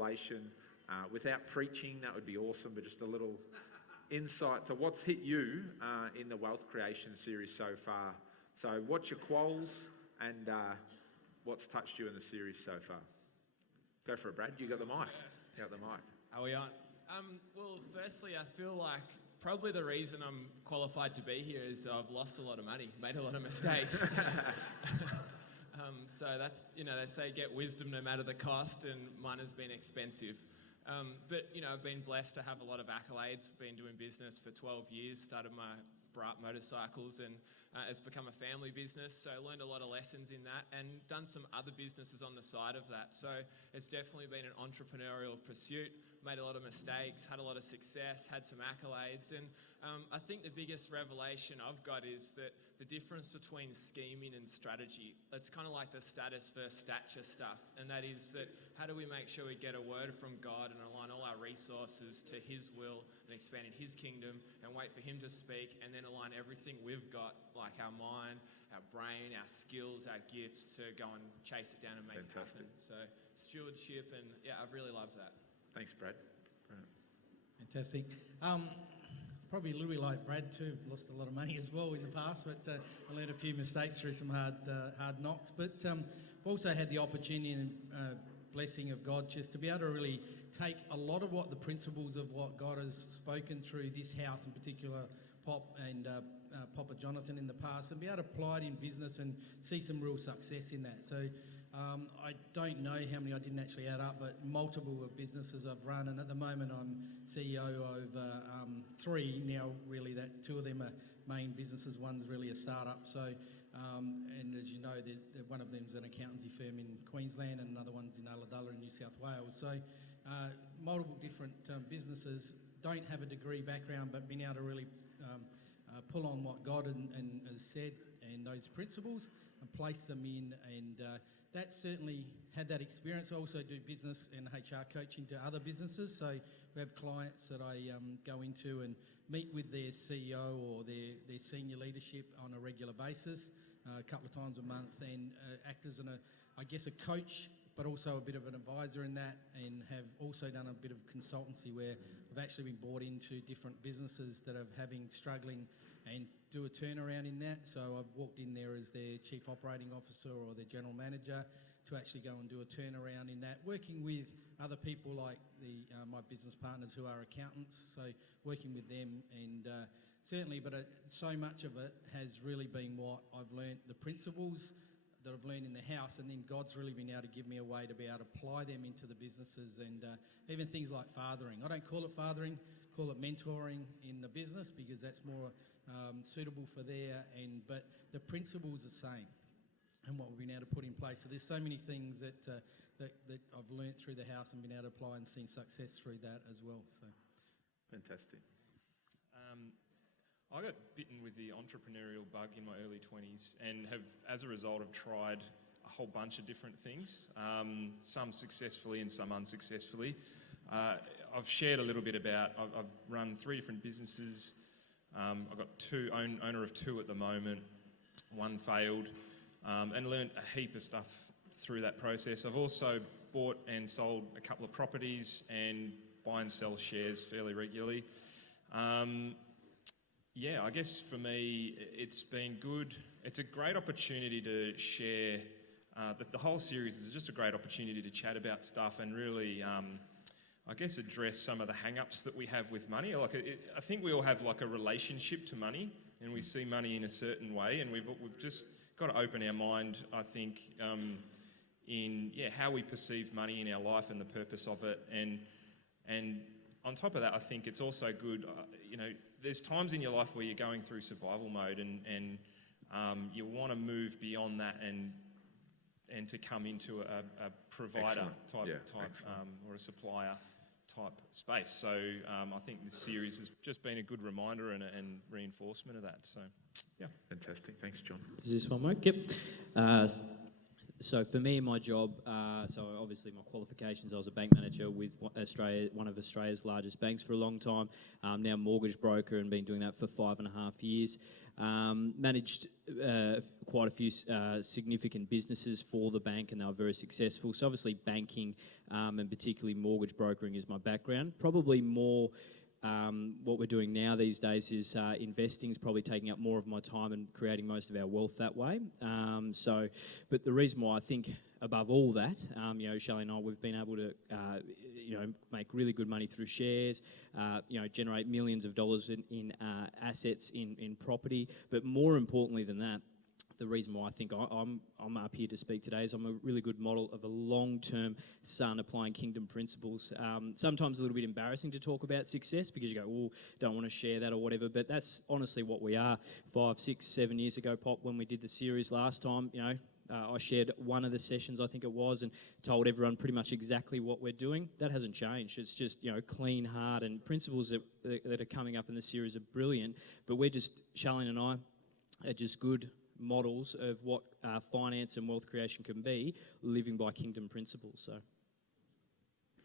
revelation. Without preaching, that would be awesome, but just a little insight to what's hit you in the Wealth Creation series so far. So what's your quals and what's touched you in the series so far? Go for it, Brad. You got the mic. Yes. You got the mic. Are we on? Well, firstly, I feel like probably the reason I'm qualified to be here is I've lost a lot of money, made a lot of mistakes. So that's, they say get wisdom no matter the cost, and mine has been expensive. But, I've been blessed to have a lot of accolades. Been doing business for 12 years, started my Brat Motorcycles, and it's become a family business. So I learned a lot of lessons in that and done some other businesses on the side of that. So it's definitely been an entrepreneurial pursuit, made a lot of mistakes, had a lot of success, had some accolades. And I think the biggest revelation I've got is that the difference between scheming and strategy, it's kind of like the status versus stature stuff. And that is that how do we make sure we get a word from God and align all our resources to His will and expand in His kingdom and wait for Him to speak, and then align everything we've got, like our mind, our brain, our skills, our gifts, to go and chase it down and make Fantastic. it happen. So stewardship, and I've really loved that. Thanks, Brad. Brilliant. Fantastic. Probably a little bit like Brad too. Lost a lot of money as well in the past, but I learned a few mistakes through some hard knocks. But I've also had the opportunity and blessing of God just to be able to really take a lot of what the principles of what God has spoken through this house, in particular Pop and Papa Jonathan in the past, and be able to apply it in business and see some real success in that. So I don't know how many, I didn't actually add up, but multiple of businesses I've run, and at the moment I'm CEO of 3 now, really, that 2 of them are main businesses, one's really a startup. So, and as you know, one of them's an accountancy firm in Queensland and another one's in Ulladulla in New South Wales. So multiple different businesses, don't have a degree background, but been able to really pull on what God has said and those principles and place them in, and that certainly had that experience. I also do business and HR coaching to other businesses, so we have clients that I go into and meet with their CEO or their senior leadership on a regular basis, a couple of times a month, and act as a coach, but also a bit of an advisor in that, and have also done a bit of consultancy where I've actually been brought into different businesses that are struggling and do a turnaround in that. So I've walked in there as their chief operating officer or their general manager to actually go and do a turnaround in that, working with other people like my business partners who are accountants, so working with them, and certainly, but so much of it has really been what I've learned, the principles that I've learned in the house, and then God's really been able to give me a way to be able to apply them into the businesses, and even things like fathering. I don't call it fathering, call it mentoring in the business, because that's more suitable for there, but the principles are the same and what we've been able to put in place. So there's so many things that I've learnt through the house and been able to apply and seen success through that as well. So Fantastic. I got bitten with the entrepreneurial bug in my early 20s, and have, as a result, have tried a whole bunch of different things, some successfully and some unsuccessfully. I've shared a little bit about, I've run 3 different businesses. I've got owner of 2 at the moment. 1 failed, and learned a heap of stuff through that process. I've also bought and sold a couple of properties and buy and sell shares fairly regularly. I guess for me, it's been good. It's a great opportunity to share. The whole series is just a great opportunity to chat about stuff and really, I guess, address some of the hang-ups that we have with money. I think we all have like a relationship to money, and we see money in a certain way, and we've just got to open our mind, I think, in how we perceive money in our life and the purpose of it. And on top of that, I think it's also good, there's times in your life where you're going through survival mode, and you want to move beyond that and to come into a provider type or a supplier type space. So I think this series has just been a good reminder and reinforcement of that. So, yeah. Fantastic. Thanks, John. Is this one work? Yep. So for me, my job, so obviously my qualifications, I was a bank manager with one of Australia's largest banks for a long time, now mortgage broker, and been doing that for 5.5 years. Managed quite a few significant businesses for the bank, and they were very successful. So obviously banking and particularly mortgage brokering is my background. Probably more what we're doing now these days is investing is probably taking up more of my time and creating most of our wealth that way. But the reason why I think above all that, Shelley and I, we've been able to, make really good money through shares, generate millions of dollars in assets in property. But more importantly than that, the reason why I think I'm up here to speak today is I'm a really good model of a long-term son applying kingdom principles. Sometimes a little bit embarrassing to talk about success because you go, oh, don't want to share that or whatever, but that's honestly what we are. 5, 6, 7 years ago, Pop, when we did the series last time, I shared one of the sessions, I think it was, and told everyone pretty much exactly what we're doing. That hasn't changed. It's just, clean heart, and principles that are coming up in the series are brilliant, but Charlene and I are just good models of what finance and wealth creation can be, living by kingdom principles. So,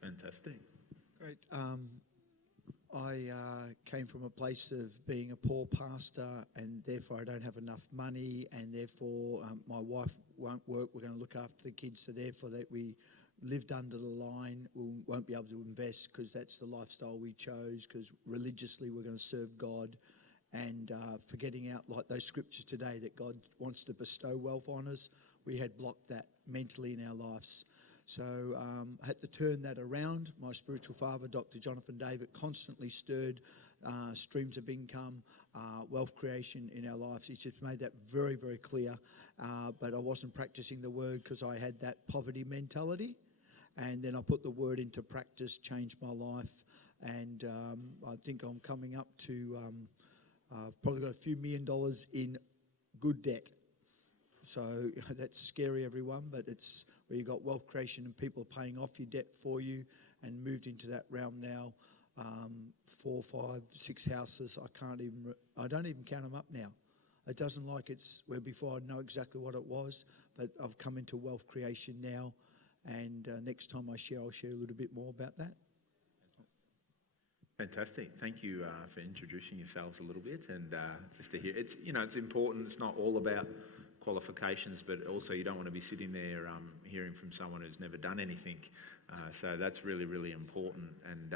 fantastic. Great. I came from a place of being a poor pastor, and therefore I don't have enough money, and therefore my wife won't work. We're going to look after the kids, so therefore that we lived under the line. We won't be able to invest because that's the lifestyle we chose, because religiously we're going to serve God. And forgetting out like those scriptures today that God wants to bestow wealth on us, we had blocked that mentally in our lives. So I had to turn that around. My spiritual father, Dr. Jonathan David, constantly stirred streams of income, wealth creation in our lives. He just made that very, very clear. But I wasn't practicing the word because I had that poverty mentality. And then I put the word into practice, changed my life. And I think I'm coming up to... probably got a few $1 million in good debt. So that's scary, everyone, but it's where you've got wealth creation and people paying off your debt for you, and moved into that realm now. 4, 5, 6 houses. I don't even count them up now. It doesn't like it's where before I'd know exactly what it was, but I've come into wealth creation now, and next time I'll share a little bit more about that. Fantastic. Thank you for introducing yourselves a little bit, and just to hear, it's important. It's not all about qualifications, but also you don't want to be sitting there hearing from someone who's never done anything. So that's really, really important. And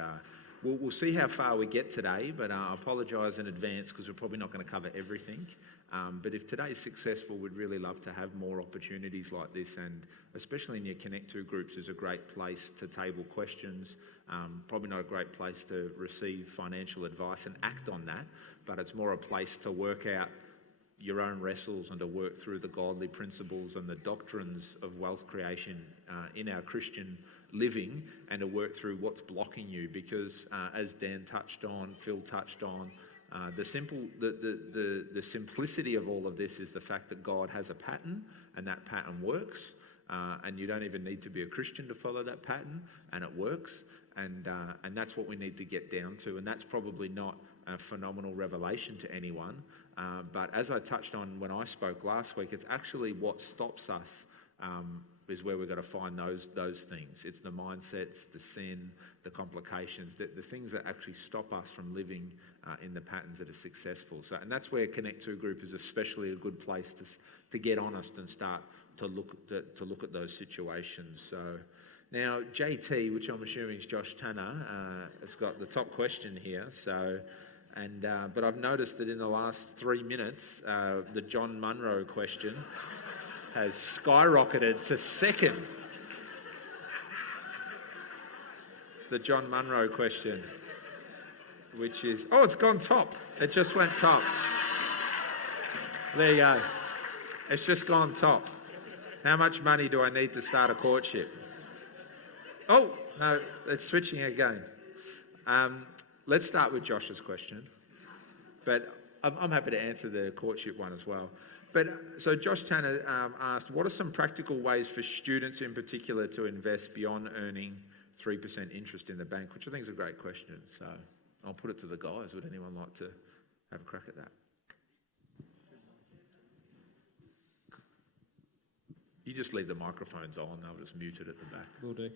we'll see how far we get today, but I apologise in advance because we're probably not going to cover everything. But if today's successful, we'd really love to have more opportunities like this, and especially in your Connect 2 groups is a great place to table questions. Probably not a great place to receive financial advice and act on that, but it's more a place to work out your own wrestles and to work through the godly principles and the doctrines of wealth creation in our Christian living, and to work through what's blocking you. Because as Dan touched on, Phil touched on, the simplicity of all of this is the fact that God has a pattern, and that pattern works, and you don't even need to be a Christian to follow that pattern, and it works. And that's what we need to get down to. And that's probably not a phenomenal revelation to anyone. But as I touched on when I spoke last week, it's actually what stops us is where we've got to find those things. It's the mindsets, the sin, the complications, the things that actually stop us from living in the patterns that are successful. So, and that's where Connect 2 Group is especially a good place to get honest and start to look at those situations. So. Now, JT, which I'm assuming is Josh Tanner, has got the top question here. So, but I've noticed that in the last 3 minutes, the John Munro question has skyrocketed to second. The John Munro question, which is, it's gone top. It just went top. There you go. It's just gone top. How much money do I need to start a courtship? Oh, no, it's switching again. Let's start with Josh's question. But I'm happy to answer the courtship one as well. But so Josh Tanner asked, what are some practical ways for students in particular to invest beyond earning 3% interest in the bank? Which I think is a great question. So I'll put it to the guys. Would anyone like to have a crack at that? You just leave the microphones on, they'll just mute it at the back. Will do.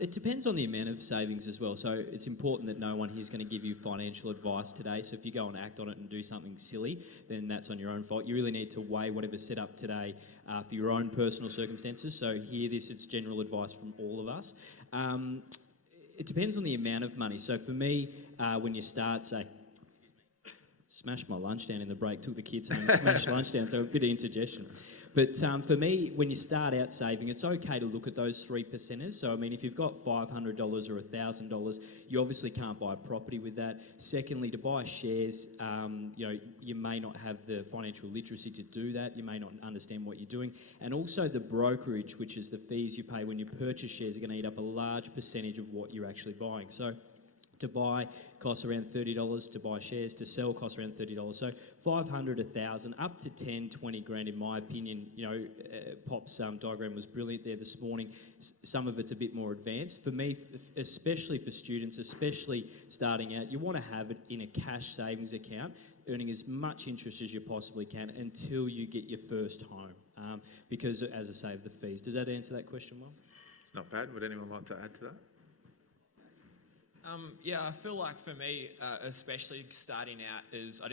It depends on the amount of savings as well. So it's important that no one here is going to give you financial advice today. So if you go and act on it and do something silly, then that's on your own fault. You really need to weigh whatever's set up today for your own personal circumstances. So hear this, it's general advice from all of us. It depends on the amount of money. So for me, when you start, say, smashed my lunch down in the break, took the kids home, smashed lunch down, so a bit of indigestion. But for me, when you start out saving, it's okay to look at those 3%ers. So, I mean, if you've got $500 or $1,000, you obviously can't buy a property with that. Secondly, to buy shares, you may not have the financial literacy to do that. You may not understand what you're doing. And also the brokerage, which is the fees you pay when you purchase shares, are going to eat up a large percentage of what you're actually buying. So, to buy costs around $30, to buy shares, to sell costs around $30. So 500, 1,000, up to 10, 20 grand in my opinion. Pop's diagram was brilliant there this morning. Some of it's a bit more advanced. For me, especially for students, especially starting out, you want to have it in a cash savings account, earning as much interest as you possibly can until you get your first home. Because, as I say, of the fees. Does that answer that question well? Not bad. Would anyone like to add to that? Yeah, I feel like for me, especially starting out,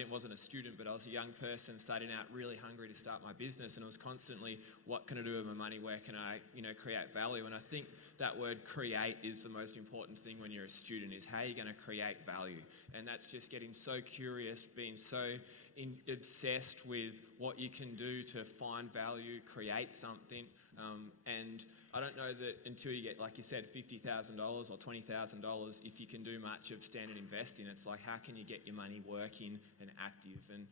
wasn't a student, but I was a young person starting out really hungry to start my business, and it was constantly, what can I do with my money? Where can I, create value? And I think that word create is the most important thing when you're a student, is how you're going to create value. And that's just getting so curious, being so obsessed with what you can do to find value, create something. And I don't know that until you get, like you said, $50,000 or $20,000, if you can do much of standard investing, it's like, how can you get your money working and active? And,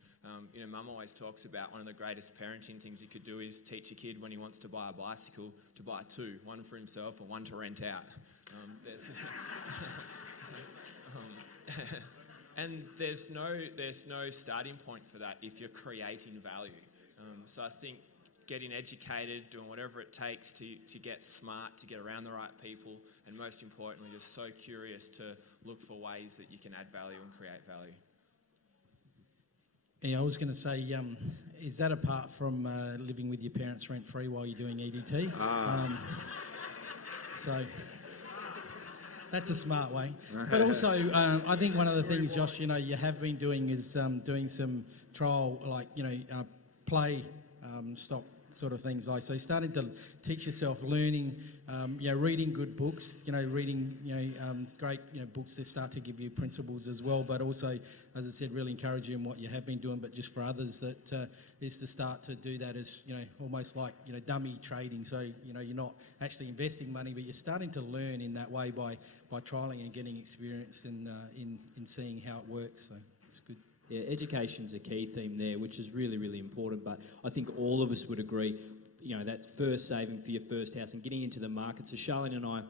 Mum always talks about one of the greatest parenting things you could do is teach a kid when he wants to buy a bicycle to buy two, one for himself and one to rent out. And there's no starting point for that if you're creating value. So I think getting educated, doing whatever it takes to get smart, to get around the right people, and most importantly, just so curious to look for ways that you can add value and create value. Yeah, I was going to say, is that apart from living with your parents rent-free while you're doing EDT? So that's a smart way. But also, I think one of the things, Josh, you have been doing is doing some trial, play stock sort of things, so starting to teach yourself, learning, reading good books, reading great books that start to give you principles as well, but also, as I said, really encourage you in what you have been doing, but just for others, that is to start to do that as almost like dummy trading. So you're not actually investing money, but you're starting to learn in that way by trialing and getting experience in seeing how it works. So it's good. Yeah, education's a key theme there, which is really, really important. But I think all of us would agree, that first saving for your first house and getting into the market. So Charlene and I,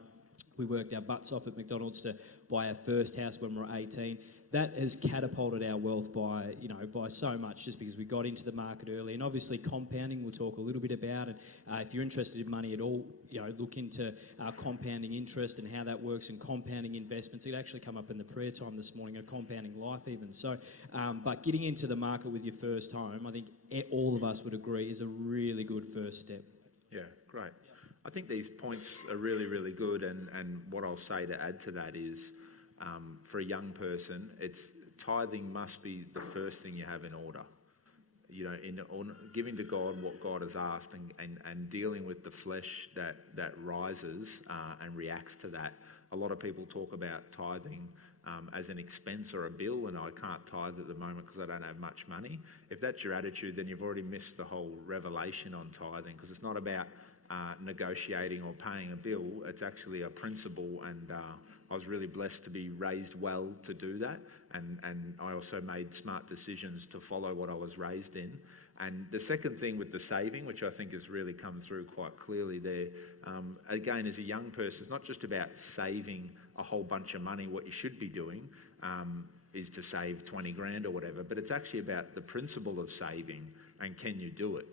we worked our butts off at McDonald's to buy our first house when we were 18. That has catapulted our wealth by so much, just because we got into the market early. And obviously compounding, we'll talk a little bit about it. If you're interested in money at all, look into compounding interest and how that works, and compounding investments. It actually come up in the prayer time this morning, a compounding life even. So, but getting into the market with your first home, I think all of us would agree, is a really good first step. Yeah, great. I think these points are really, really good, and what I'll say to add to that is, for a young person, tithing must be the first thing you have in order. Giving to God what God has asked, and dealing with the flesh that rises and reacts to that. A lot of people talk about tithing as an expense or a bill, and I can't tithe at the moment because I don't have much money. If that's your attitude, then you've already missed the whole revelation on tithing, because it's not about negotiating or paying a bill. It's actually a principle, and I was really blessed to be raised well to do that, and I also made smart decisions to follow what I was raised in. And the second thing with the saving, which I think has really come through quite clearly there, again, as a young person, it's not just about saving a whole bunch of money. What you should be doing is to save 20 grand or whatever, but it's actually about the principle of saving, and can you do it?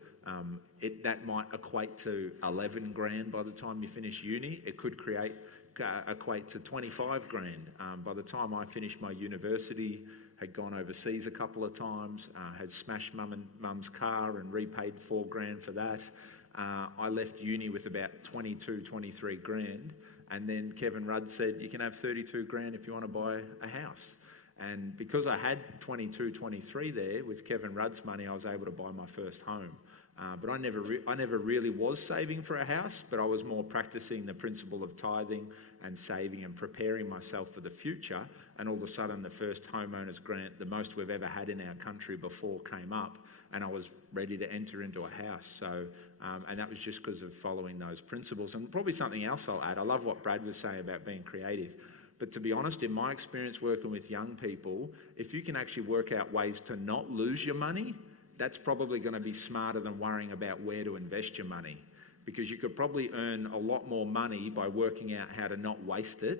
That might equate to 11 grand by the time you finish uni. It could equate to 25 grand. By the time I finished my university, had gone overseas a couple of times, had smashed mum's car and repaid 4 grand for that. I left uni with about 22, 23 grand, and then Kevin Rudd said, you can have 32 grand if you want to buy a house. And because I had 22, 23 there, with Kevin Rudd's money, I was able to buy my first home. But I never really was saving for a house, but I was more practicing the principle of tithing and saving and preparing myself for the future. And all of a sudden, the first homeowners grant, the most we've ever had in our country before, came up, and I was ready to enter into a house. So, and that was just because of following those principles. And probably something else I'll add. I love what Brad was saying about being creative. But to be honest, in my experience working with young people, if you can actually work out ways to not lose your money, that's probably going to be smarter than worrying about where to invest your money, because you could probably earn a lot more money by working out how to not waste it,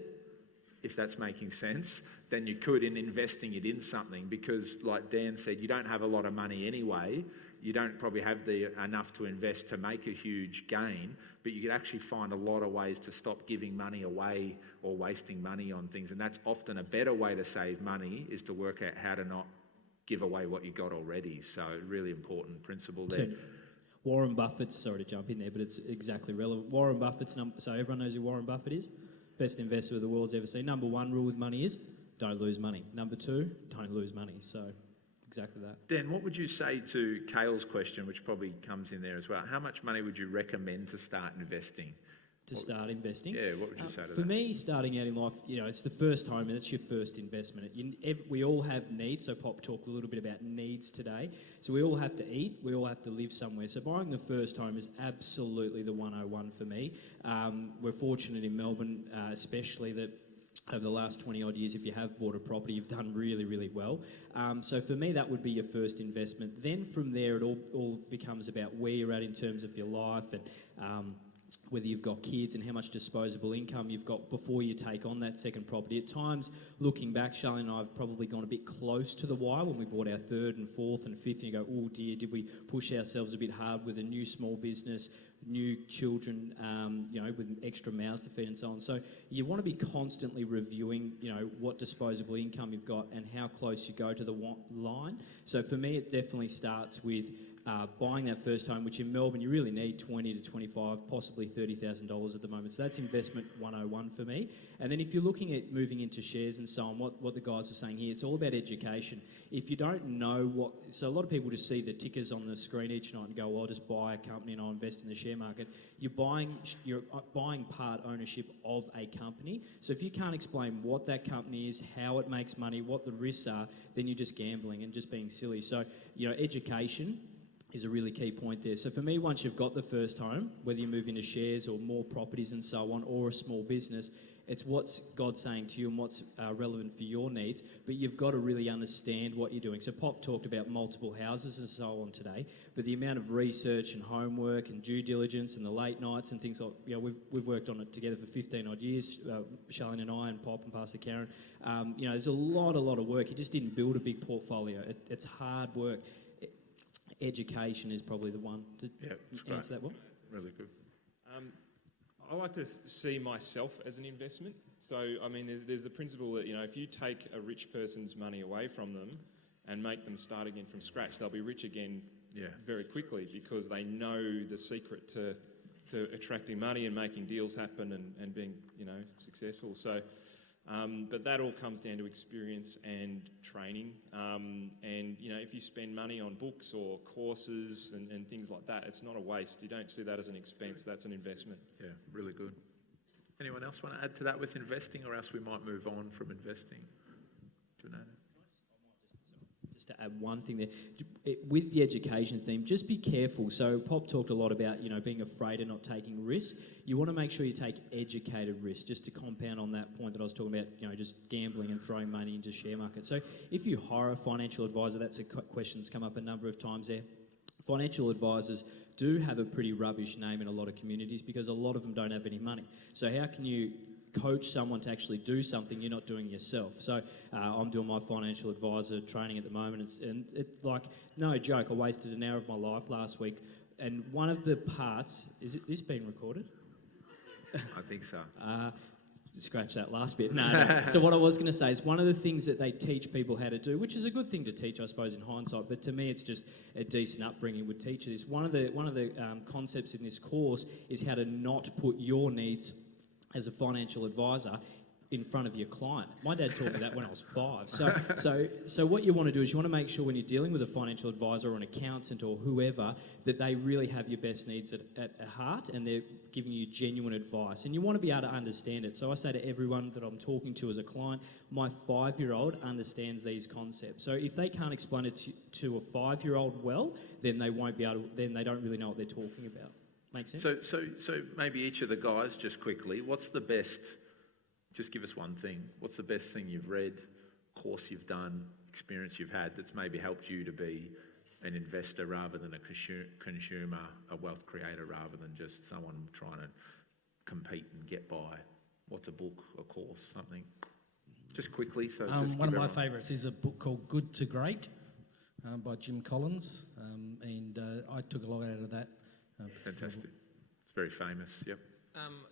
if that's making sense, than you could in investing it in something. Because like Dan said, you don't have a lot of money anyway. You don't probably have enough to invest to make a huge gain, but you could actually find a lot of ways to stop giving money away or wasting money on things. And that's often a better way to save money, is to work out how to not give away what you got already. So really important principle there. Warren Buffett's, sorry to jump in there, but it's exactly relevant. Warren Buffett's so everyone knows who Warren Buffett is? Best investor the world's ever seen. Number one rule with money is don't lose money. Number two, don't lose money. So exactly that. Dan, what would you say to Kale's question, which probably comes in there as well? How much money would you recommend to start investing? To start investing? Yeah, what would you say to that? For me, starting out in life, it's the first home and it's your first investment. We all have needs, so Pop talked a little bit about needs today. So we all have to eat, we all have to live somewhere. So buying the first home is absolutely the 101 for me. We're fortunate in Melbourne, especially, that over the last 20 odd years, if you have bought a property, you've done really, really well. So for me, that would be your first investment. Then from there, it all becomes about where you're at in terms of your life, and whether you've got kids and how much disposable income you've got before you take on that second property. At times, looking back, Charlie and I have probably gone a bit close to the wire when we bought our third and fourth and fifth, and you go, oh dear, did we push ourselves a bit hard with a new small business, new children, with extra mouths to feed and so on. So you want to be constantly reviewing, what disposable income you've got and how close you go to the line. So for me, it definitely starts with buying that first home, which in Melbourne you really need 20 to 25, possibly $30,000 at the moment. So that's investment 101 for me. And then if you're looking at moving into shares and so on, what the guys are saying here, it's all about education. If you don't know so a lot of people just see the tickers on the screen each night and go, well, I'll just buy a company and I'll invest in the share market. You're buying part ownership of a company. So if you can't explain what that company is, how it makes money, what the risks are, then you're just gambling and just being silly. So, education is a really key point there. So for me, once you've got the first home, whether you move into shares or more properties and so on, or a small business, it's what's God saying to you and what's relevant for your needs, but you've got to really understand what you're doing. So Pop talked about multiple houses and so on today, but the amount of research and homework and due diligence and the late nights and things like, we've worked on it together for 15 odd years, Charlene and I and Pop and Pastor Karen. There's a lot of work. You just didn't build a big portfolio. It's hard work. Education is probably the one to answer that one. Really good. I like to see myself as an investment. So, there's the principle that, if you take a rich person's money away from them and make them start again from scratch, they'll be rich again very quickly, because they know the secret to attracting money and making deals happen and being, successful. So, but that all comes down to experience and training. If you spend money on books or courses and things like that, it's not a waste. You don't see that as an expense. That's an investment. Yeah, really good. Anyone else want to add to that with investing, or else we might move on from investing? Do you know? Just to add one thing there, with the education theme, just be careful. So Pop talked a lot about, being afraid of not taking risks. You want to make sure you take educated risks, just to compound on that point that I was talking about, just gambling and throwing money into share market. So if you hire a financial advisor, that's a question that's come up a number of times there. Financial advisors do have a pretty rubbish name in a lot of communities, because a lot of them don't have any money. So how can you coach someone to actually do something you're not doing yourself? So I'm doing my financial advisor training at the moment, no joke, I wasted an hour of my life last week, and one of the parts, is this being recorded? I think so. Scratch that last bit. No. So what I was going to say is one of the things that they teach people how to do, which is a good thing to teach, I suppose, in hindsight, but to me it's just a decent upbringing would teach this. One of the concepts in this course is how to not put your needs as a financial advisor in front of your client. My dad taught me that when I was 5. So what you want to do is you want to make sure when you're dealing with a financial advisor or an accountant or whoever that they really have your best needs at heart and they're giving you genuine advice. And you want to be able to understand it. So I say to everyone that I'm talking to as a client, my 5-year-old understands these concepts. So if they can't explain it to a 5-year-old well, then they won't be able to, then they don't really know what they're talking about. Make sense? So maybe each of the guys, just quickly, what's the best? Just give us one thing. What's the best thing you've read, course you've done, experience you've had that's maybe helped you to be an investor rather than a consumer, a wealth creator rather than just someone trying to compete and get by? What's a book, a course, something? Just quickly. So just one of my favourites is a book called Good to Great by Jim Collins, and I took a lot out of that. Fantastic. It's very famous. Yep.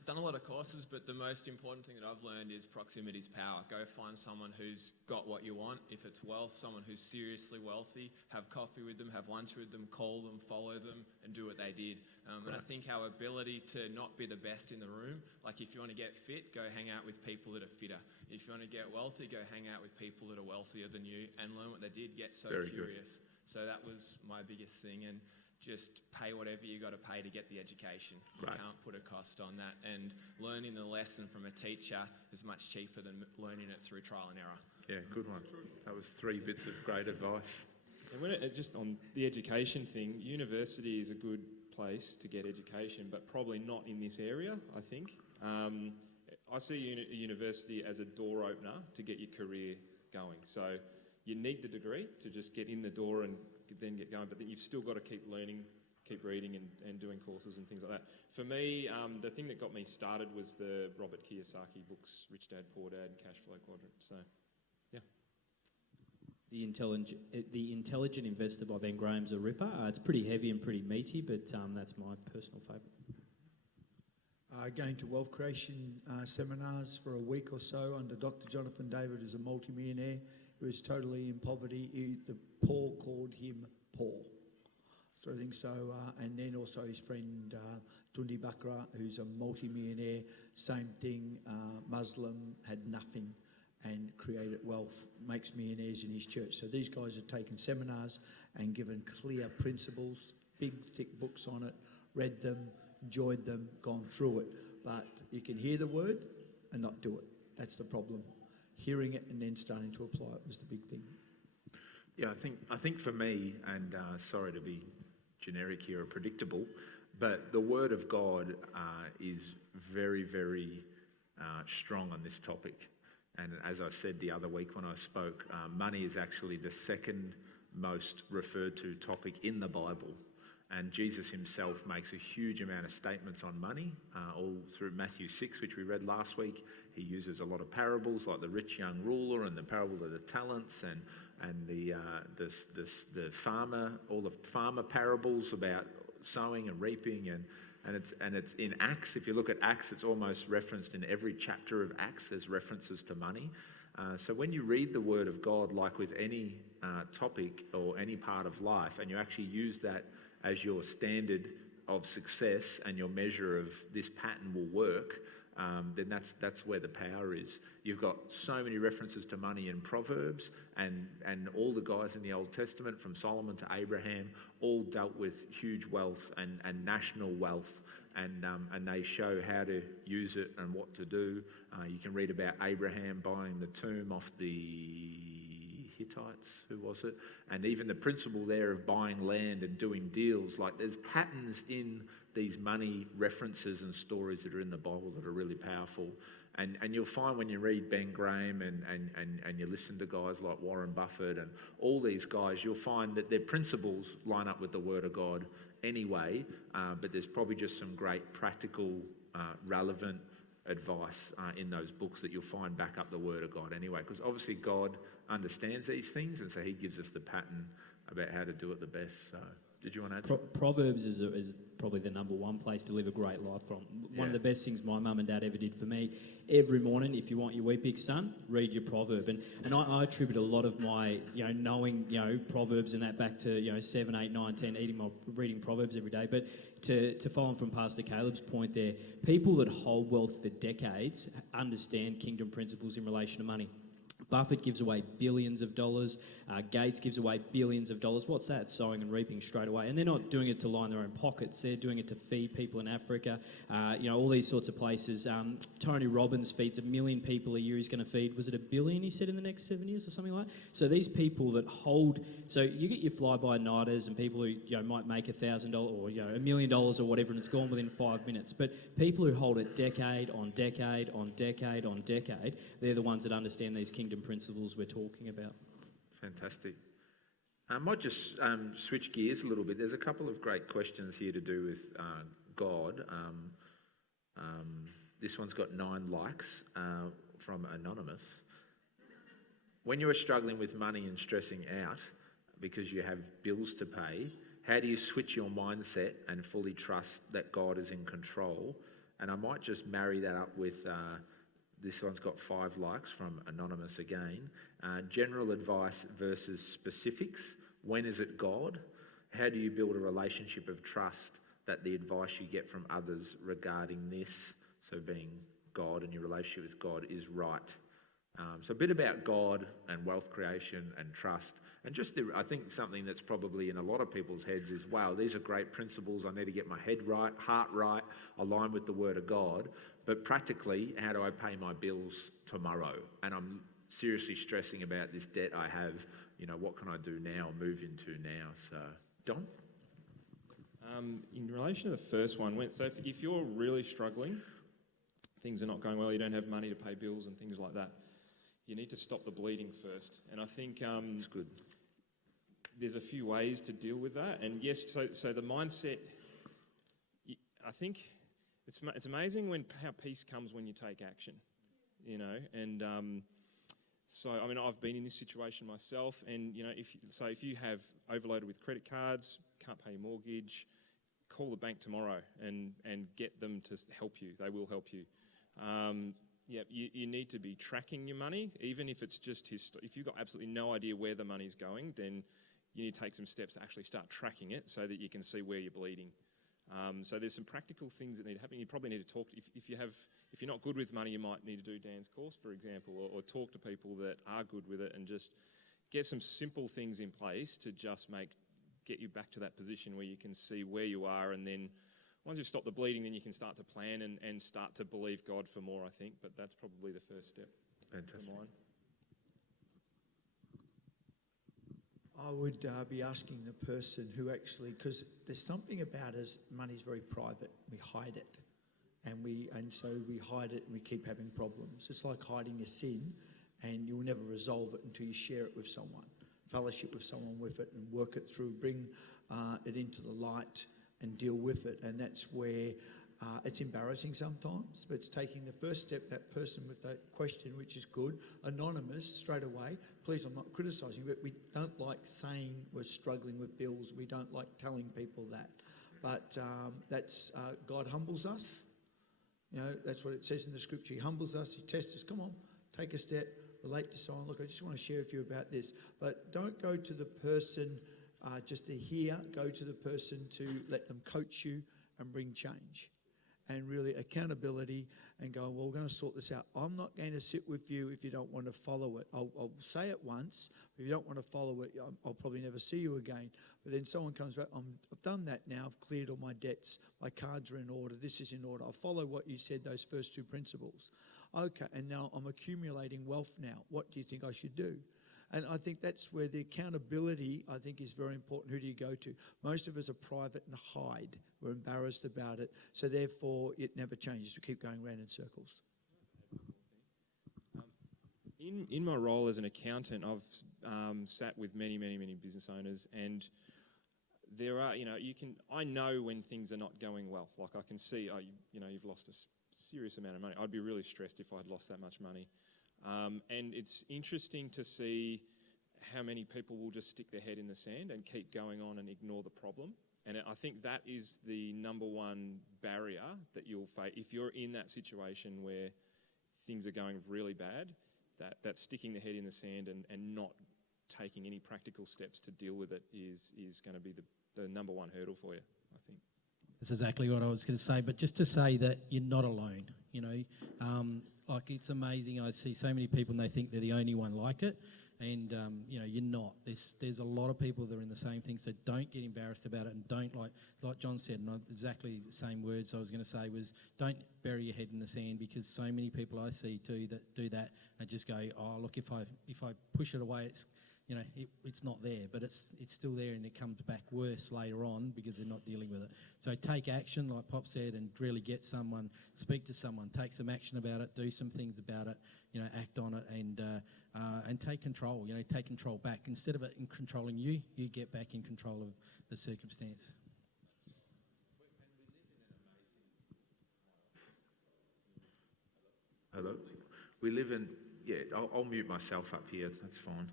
Done a lot of courses, but the most important thing that I've learned is proximity's power. Go find someone who's got what you want. If it's wealth, someone who's seriously wealthy, have coffee with them, have lunch with them, call them, follow them, and do what they did. And I think our ability to not be the best in the room, like if you want to get fit, go hang out with people that are fitter. If you want to get wealthy, go hang out with people that are wealthier than you and learn what they did. Get so Very curious. Good. So that was my biggest thing. And just pay whatever you got to pay to get the education. You can't put a cost on that. And learning the lesson from a teacher is much cheaper than learning it through trial and error. Yeah, good one. That was 3 bits of great advice. And when just on the education thing, university is a good place to get education, but probably not in this area, I think. I see university as a door opener to get your career going. So you need the degree to just get in the door and then get going, but then you've still got to keep learning, keep reading and doing courses and things like that. For me, the thing that got me started was the Robert Kiyosaki books, Rich Dad, Poor Dad, and Cash Flow Quadrant. So, yeah. The Intelligent Investor by Ben Graham's a ripper. It's pretty heavy and pretty meaty, but that's my personal favourite. Going to wealth creation seminars for a week or so under Dr. Jonathan David as a multimillionaire who was totally in poverty. The poor called him Paul. So I think so. And then also his friend Tundi Bakra, who's a multimillionaire, same thing, Muslim, had nothing and created wealth, makes millionaires in his church. So these guys have taken seminars and given clear principles, big thick books on it, read them, enjoyed them, gone through it. But you can hear the word and not do it. That's the problem. Hearing it and then starting to apply it was the big thing. Yeah, I think for me, and sorry to be generic here or predictable, but the Word of God is very, very strong on this topic. And as I said the other week when I spoke, money is actually the second most referred to topic in the Bible. And Jesus himself makes a huge amount of statements on money, all through Matthew 6, which we read last week. He uses a lot of parables, like the rich young ruler and the parable of the talents, and the farmer, all the farmer parables about sowing and reaping, and it's in Acts. If you look at Acts, it's almost referenced in every chapter of Acts. There's references to money. So when you read the Word of God, like with any topic or any part of life, and you actually use that as your standard of success and your measure of this pattern will work, then that's where the power is. You've got so many references to money in Proverbs, and all the guys in the Old Testament, from Solomon to Abraham, all dealt with huge wealth and national wealth, and they show how to use it and what to do. You can read about Abraham buying the tomb off the Hittites, who was it? And even the principle there of buying land and doing deals, like there's patterns in these money references and stories that are in the Bible that are really powerful. And you'll find when you read Ben Graham and you listen to guys like Warren Buffett and all these guys, you'll find that their principles line up with the Word of God anyway, but there's probably just some great practical, relevant advice in those books that you'll find back up the Word of God anyway, because obviously God understands these things, and so he gives us the pattern about how to do it the best. So did you want to add something? Proverbs is probably the number one place to live a great life from. One of the best things my mum and dad ever did for me. Every morning, if you want your wee-bix, son, read your proverb. And I attribute a lot of my, knowing, proverbs and that back to, 7, 8, 9, 10, reading proverbs every day. But to follow on from Pastor Caleb's point there, people that hold wealth for decades understand kingdom principles in relation to money. Buffett gives away billions of dollars. Gates gives away billions of dollars. What's that? Sowing and reaping straight away. And they're not doing it to line their own pockets. They're doing it to feed people in Africa, all these sorts of places. Tony Robbins feeds 1 million people a year. He's going to feed, was it 1 billion, he said, in the next 7 years or something like that? So these people that hold, so you get your fly-by-nighters and people who might make $1,000 or $1 million or whatever, and it's gone within 5 minutes. But people who hold it decade on decade on decade on decade, they're the ones that understand these kingdom principles we're talking about. Fantastic. I might just switch gears a little bit. There's a couple of great questions here to do with God. This one's got 9 likes from Anonymous. When you are struggling with money and stressing out because you have bills to pay, how do you switch your mindset and fully trust that God is in control? And I might just marry that up with... this one's got 5 likes from Anonymous again. General advice versus specifics. When is it God? How do you build a relationship of trust that the advice you get from others regarding this, so being God and your relationship with God, is right? So a bit about God and wealth creation and trust. And just I think something that's probably in a lot of people's heads is, wow, these are great principles. I need to get my head right, heart right, align with the Word of God. But practically, how do I pay my bills tomorrow? And I'm seriously stressing about this debt I have. What can I do now, move into now? So, Don? In relation to the first one, if you're really struggling, things are not going well, you don't have money to pay bills and things like that, you need to stop the bleeding first. And I think That's good. there's a few ways to deal with that. And yes, so the mindset, I think it's amazing how peace comes when you take action, and so I mean, I've been in this situation myself, and if you have overloaded with credit cards, can't pay your mortgage, call the bank tomorrow and get them to help you. They will help you. You need to be tracking your money, even if it's just if you've got absolutely no idea where the money's going, then you need to take some steps to actually start tracking it so that you can see where you're bleeding. So there's some practical things that need to happen. You probably need to talk. If you're not good with money, you might need to do Dan's course, for example, or talk to people that are good with it, and just get some simple things in place to just get you back to that position where you can see where you are, and then once you've stopped the bleeding, then you can start to plan and start to believe God for more, I think. But that's probably the first step. Fantastic. For mine. I would be asking the person who actually, because there's something about us, money's very private. We hide it, and so we hide it, and we keep having problems. It's like hiding a sin, and you'll never resolve it until you share it with someone, fellowship with someone with it, and work it through, bring it into the light, and deal with it. And that's where it's embarrassing sometimes, but it's taking the first step. That person with that question, which is good, anonymous, straight away. Please, I'm not criticising, but we don't like saying we're struggling with bills. We don't like telling people that. But that's God humbles us. That's what it says in the scripture. He humbles us. He tests us. Come on, take a step. Relate to someone. Look, I just want to share with you about this. But don't go to the person just to hear. Go to the person to let them coach you and bring change. And really accountability, and go, well, we're going to sort this out. I'm not going to sit with you if you don't want to follow it. I'll say it once. If you don't want to follow it, I'll probably never see you again. But then someone comes back, I've done that now. I've cleared all my debts. My cards are in order. This is in order. I'll follow what you said, those first 2 principles. Okay, and now I'm accumulating wealth now. What do you think I should do? And I think that's where the accountability, I think, is very important. Who do you go to? Most of us are private and hide. We're embarrassed about it. So therefore, it never changes. We keep going around in circles. In my role as an accountant, I've sat with many business owners, and there are, I know when things are not going well. Like I can see, you've lost a serious amount of money. I'd be really stressed if I'd lost that much money. And it's interesting to see how many people will just stick their head in the sand and keep going on and ignore the problem. And I think that is the number one barrier that you'll face if you're in that situation where things are going really bad, that sticking the head in the sand and not taking any practical steps to deal with it is going to be the number one hurdle for you, I think. That's exactly what I was going to say, but just to say that you're not alone, you know. Like, it's amazing. I see so many people and they think they're the only one like it, and you know, you're not. There's a lot of people that are in the same thing, so don't get embarrassed about it, and don't, like John said, and exactly the same words I was going to say was, don't bury your head in the sand, because so many people I see do that and just go, oh, look, if I push it away, it's, you know, it's not there, but it's still there, and it comes back worse later on because they're not dealing with it. So take action, like Pop said, and really get someone, speak to someone, take some action about it, do some things about it, you know, act on it, and take control. You know, take control back. Instead of it in controlling you, you get back in control of the circumstance. Hello? We live in, I'll mute myself up here, that's fine.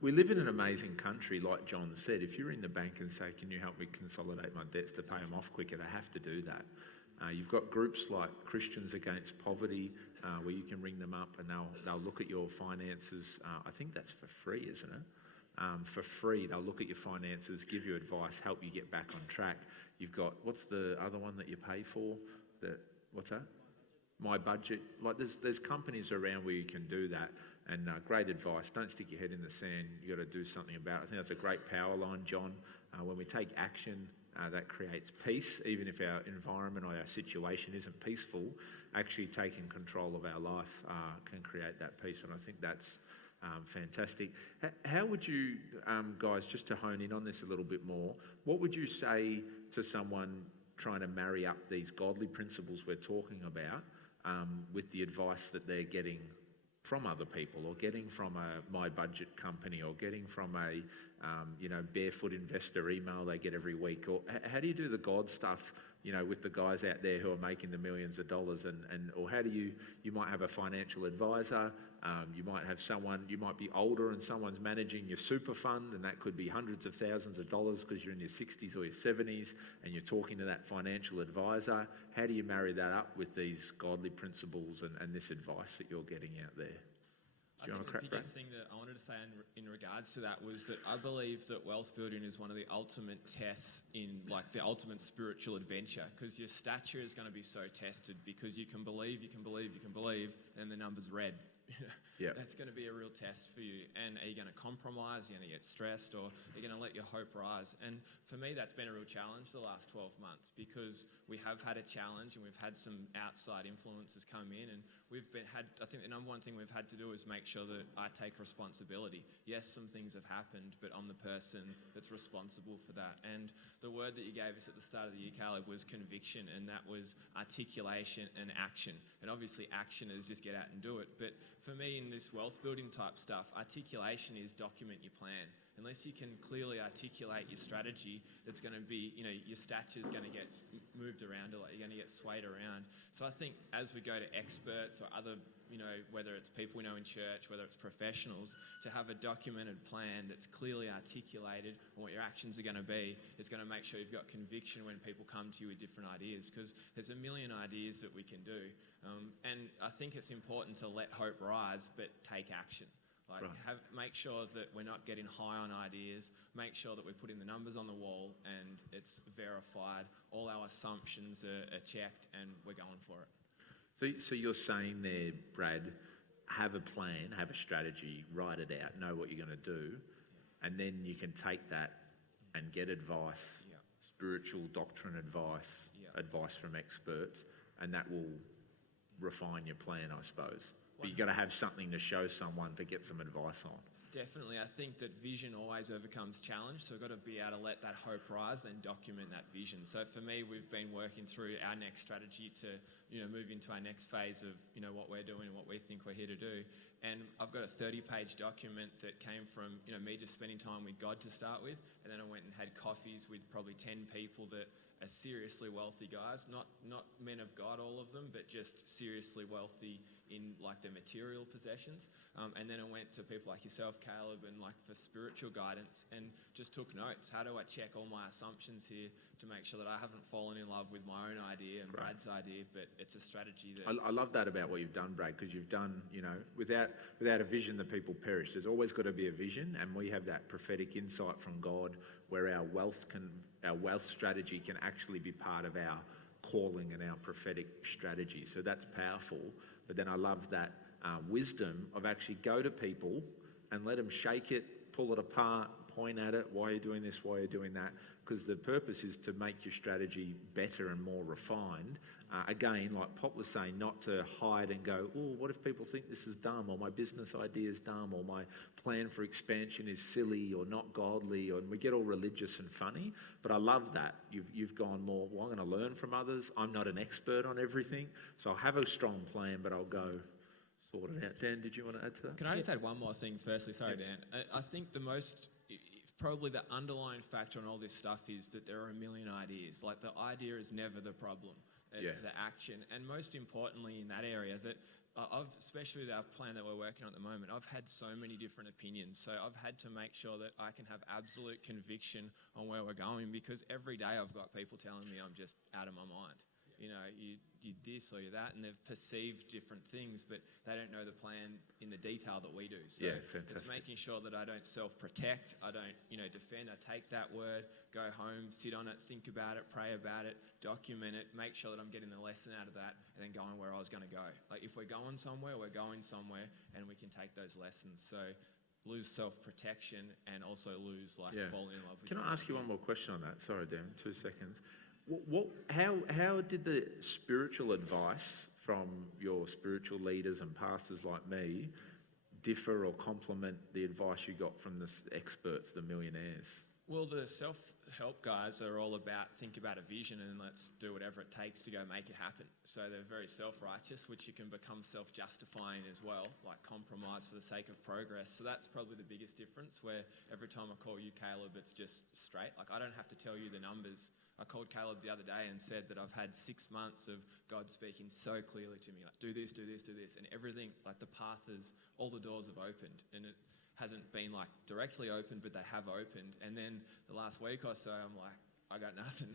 We live in an amazing country, like John said. If you're in the bank and say, can you help me consolidate my debts to pay them off quicker, they have to do that. You've got groups like Christians Against Poverty, where you can ring them up and they'll look at your finances. I think that's for free, isn't it? For free, they'll look at your finances, give you advice, help you get back on track. You've got, what's the other one that you pay for? What's that? My Budget. Like, there's companies around where you can do that, and great advice. Don't stick your head in the sand. You've got to do something about it. I think that's a great power line, John. When we take action, that creates peace. Even if our environment or our situation isn't peaceful, actually taking control of our life can create that peace, and I think that's fantastic. How would you, guys, just to hone in on this a little bit more, what would you say to someone trying to marry up these godly principles we're talking about with the advice that they're getting from other people, or getting from a My Budget company, or getting from a barefoot investor email they get every week? Or how do you do the God stuff, you know, with the guys out there who are making the millions of dollars? Or how do you might have a financial advisor, you might have someone, you might be older and someone's managing your super fund, and that could be hundreds of thousands of dollars because you're in your 60s or your 70s and you're talking to that financial advisor. How do you marry that up with these godly principles and this advice that you're getting out there? I think the biggest thing that I wanted to say in regards to that was that I believe that wealth building is one of the ultimate tests in, like, the ultimate spiritual adventure, because your stature is going to be so tested, because you can believe, and the number's red. Yeah. That's going to be a real test for you. And are you going to compromise? Are you going to get stressed? Or are you going to let your hope rise? And for me, that's been a real challenge the last 12 months, because we have had a challenge and we've had some outside influences come in, and I think the number one thing we've had to do is make sure that I take responsibility. Yes, some things have happened, but I'm the person that's responsible for that. And the word that you gave us at the start of the year, Caleb, was conviction, and that was articulation and action. And obviously action is just get out and do it. But for me, in this wealth building type stuff, articulation is document your plan. Unless you can clearly articulate your strategy, it's going to be, you know, your stature's going to get moved around a lot. You're going to get swayed around. So I think as we go to experts or other, you know, whether it's people we know in church, whether it's professionals, to have a documented plan that's clearly articulated on what your actions are going to be, is going to make sure you've got conviction when people come to you with different ideas, because there's a million ideas that we can do. And I think it's important to let hope rise, but take action. Like, right. Make sure that we're not getting high on ideas, make sure that we're putting the numbers on the wall and it's verified, all our assumptions are checked, and we're going for it. So you're saying there, Brad, have a plan, have a strategy, write it out, know what you're going to do, and then you can take that and get advice, spiritual doctrine advice, advice from experts, and that will refine your plan, I suppose. But you've got to have something to show someone to get some advice on. Definitely. I think that vision always overcomes challenge, so we've got to be able to let that hope rise and document that vision. So for me, we've been working through our next strategy to, you know, move into our next phase of, you know, what we're doing and what we think we're here to do. And I've got a 30-page document that came from, you know, me just spending time with God to start with, and then I went and had coffees with probably 10 people that are seriously wealthy guys, not men of God, all of them, but just seriously wealthy in like their material possessions. And then I went to people like yourself, Caleb, and like for spiritual guidance, and just took notes. How do I check all my assumptions here to make sure that I haven't fallen in love with my own idea and Brad's idea, but it's a strategy that... I love that about what you've done, Brad, because you've done, without a vision, the people perish. There's always got to be a vision, and we have that prophetic insight from God where our wealth strategy can actually be part of our calling and our prophetic strategy. So that's powerful. But then I love that wisdom of actually go to people and let them shake it, pull it apart, point at it, why are you doing this, why are you doing that? Because the purpose is to make your strategy better and more refined. Again, like Pop was saying, not to hide and go, oh, what if people think this is dumb, or my business idea is dumb, or my plan for expansion is silly or not godly, and we get all religious and funny. But I love that. You've gone more, well, I'm going to learn from others. I'm not an expert on everything, so I'll have a strong plan, but I'll go sort it out. Dan, did you want to add to that? Can I just add one more thing firstly? Sorry, Dan. I think probably the underlying factor on all this stuff is that there are a million ideas. Like, the idea is never the problem. It's the action. And most importantly in that area, that especially with our plan that we're working on at the moment, I've had so many different opinions. So I've had to make sure that I can have absolute conviction on where we're going, because every day I've got people telling me I'm just out of my mind. You did this or you're that, and they've perceived different things, but they don't know the plan in the detail that we do. So it's making sure that I don't self-protect, I don't, defend. I take that word, go home, sit on it, think about it, pray about it, document it, make sure that I'm getting the lesson out of that, and then going where I was going to go. Like, if we're going somewhere, we're going somewhere, and we can take those lessons. So lose self-protection and also lose, falling in love with Can I ask you one more question on that? Sorry, Dan, 2 seconds. How did the spiritual advice from your spiritual leaders and pastors like me differ or complement the advice you got from the experts, the millionaires? Well, the self-help guys are all about think about a vision and let's do whatever it takes to go make it happen. So they're very self-righteous, which you can become self-justifying as well, like compromise for the sake of progress. So that's probably the biggest difference, where every time I call you, Caleb, it's just straight. Like, I don't have to tell you the numbers. I called Caleb the other day and said that I've had 6 months of God speaking so clearly to me, like, do this, do this, do this. And everything, like, the path all the doors have opened. And it hasn't been, like, directly opened, but they have opened. And then the last week or so, I'm like, I got nothing.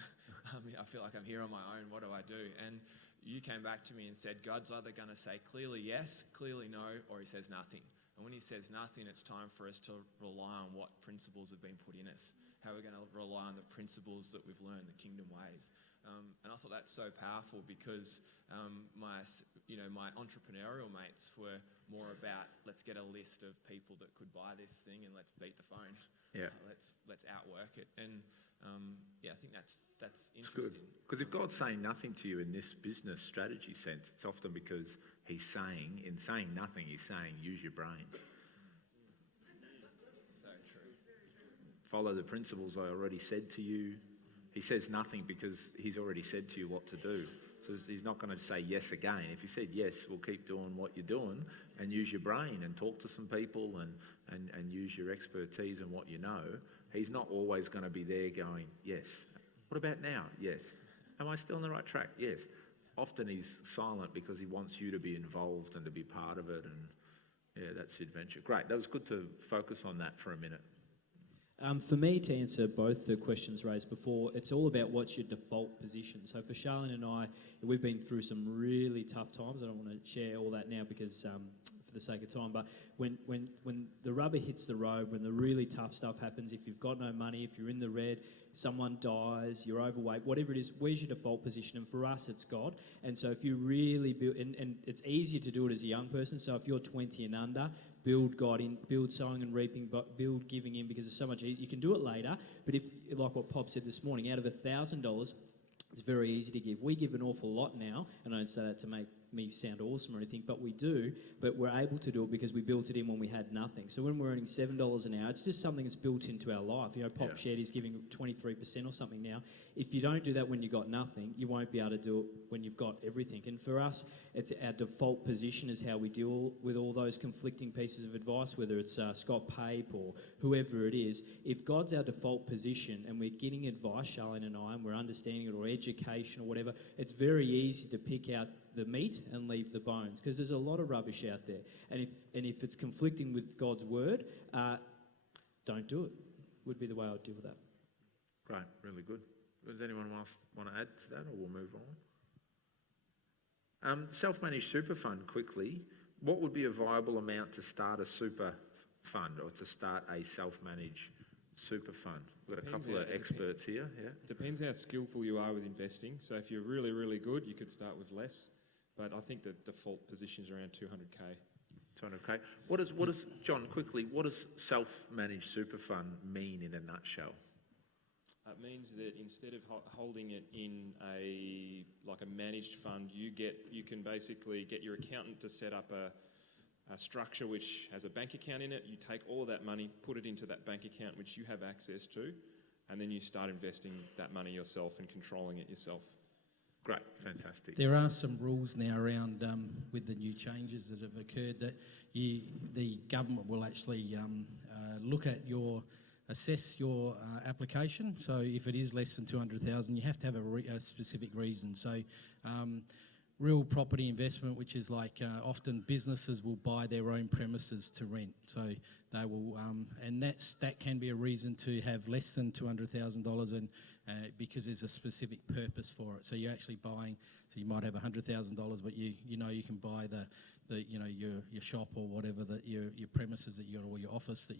I feel like I'm here on my own. What do I do? And you came back to me and said, God's either going to say clearly yes, clearly no, or he says nothing. And when he says nothing, it's time for us to rely on what principles have been put in us, how we're going to rely on the principles that we've learned, the kingdom ways. And I thought that's so powerful, because my entrepreneurial mates were more about, let's get a list of people that could buy this thing and let's beat the phone. Yeah. Let's outwork it. And I think that's It's good. interesting. Because if God's saying nothing to you in this business strategy sense, it's often because in saying nothing, he's saying use your brain. So true. Follow the principles I already said to you. He says nothing because he's already said to you what to do. So he's not going to say yes again. If he said yes, we'll keep doing what you're doing and use your brain and talk to some people and use your expertise and what you know. He's not always going to be there going, yes. What about now? Yes. Am I still on the right track? Yes. Often he's silent because he wants you to be involved and to be part of it. And that's the adventure. Great. That was good to focus on that for a minute. For me, to answer both the questions raised before, it's all about what's your default position. So for Charlene and I, we've been through some really tough times. I don't want to share all that now because for the sake of time, but when the rubber hits the road, when the really tough stuff happens, if you've got no money, if you're in the red, someone dies, you're overweight, whatever it is, where's your default position? And for us, it's God. And so if you really build, and it's easier to do it as a young person, so if you're 20 and under, build God in, build sowing and reaping, but build giving in, because it's so much easier. You can do it later, but if, like what Pop said this morning, out of $1,000, it's very easy to give. We give an awful lot now, and I don't say that to make me sound awesome or anything, but we do, but we're able to do it because we built it in when we had nothing. So when we're earning $7 an hour, it's just something that's built into our life. Pop shared he's giving 23% or something now. If you don't do that when you've got nothing, you won't be able to do it when you've got everything. And for us, it's our default position is how we deal with all those conflicting pieces of advice, whether it's Scott Pape or whoever it is. If God's our default position and we're getting advice, Charlene and I, and we're understanding it, or education or whatever, it's very easy to pick out the meat and leave the bones, because there's a lot of rubbish out there. And if it's conflicting with God's word, don't do it, would be the way I'd deal with that. Great, really good. Does anyone else want to add to that, or we'll move on? Self-managed super fund, quickly. What would be a viable amount to start a super fund or to start a self-managed super fund? We've got a couple of experts here. Yeah. Depends how skillful you are with investing. So if you're really, really good, you could start with less. But I think the default position is around 200K. 200K. What does John, quickly, what does self-managed super fund mean in a nutshell? It means that instead of holding it in a managed fund, you can basically get your accountant to set up a structure which has a bank account in it. You take all of that money, put it into that bank account which you have access to, and then you start investing that money yourself and controlling it yourself. Great, fantastic. There are some rules now around with the new changes that have occurred that the government will actually look at assess your application. So if it is less than 200,000, you have to have a specific reason. So real property investment, which is like often businesses will buy their own premises to rent. So they will, and that can be a reason to have less than $200,000, and because there's a specific purpose for it. So you're actually buying. So you might have $100,000, but you can buy your shop or whatever your premises that or your office that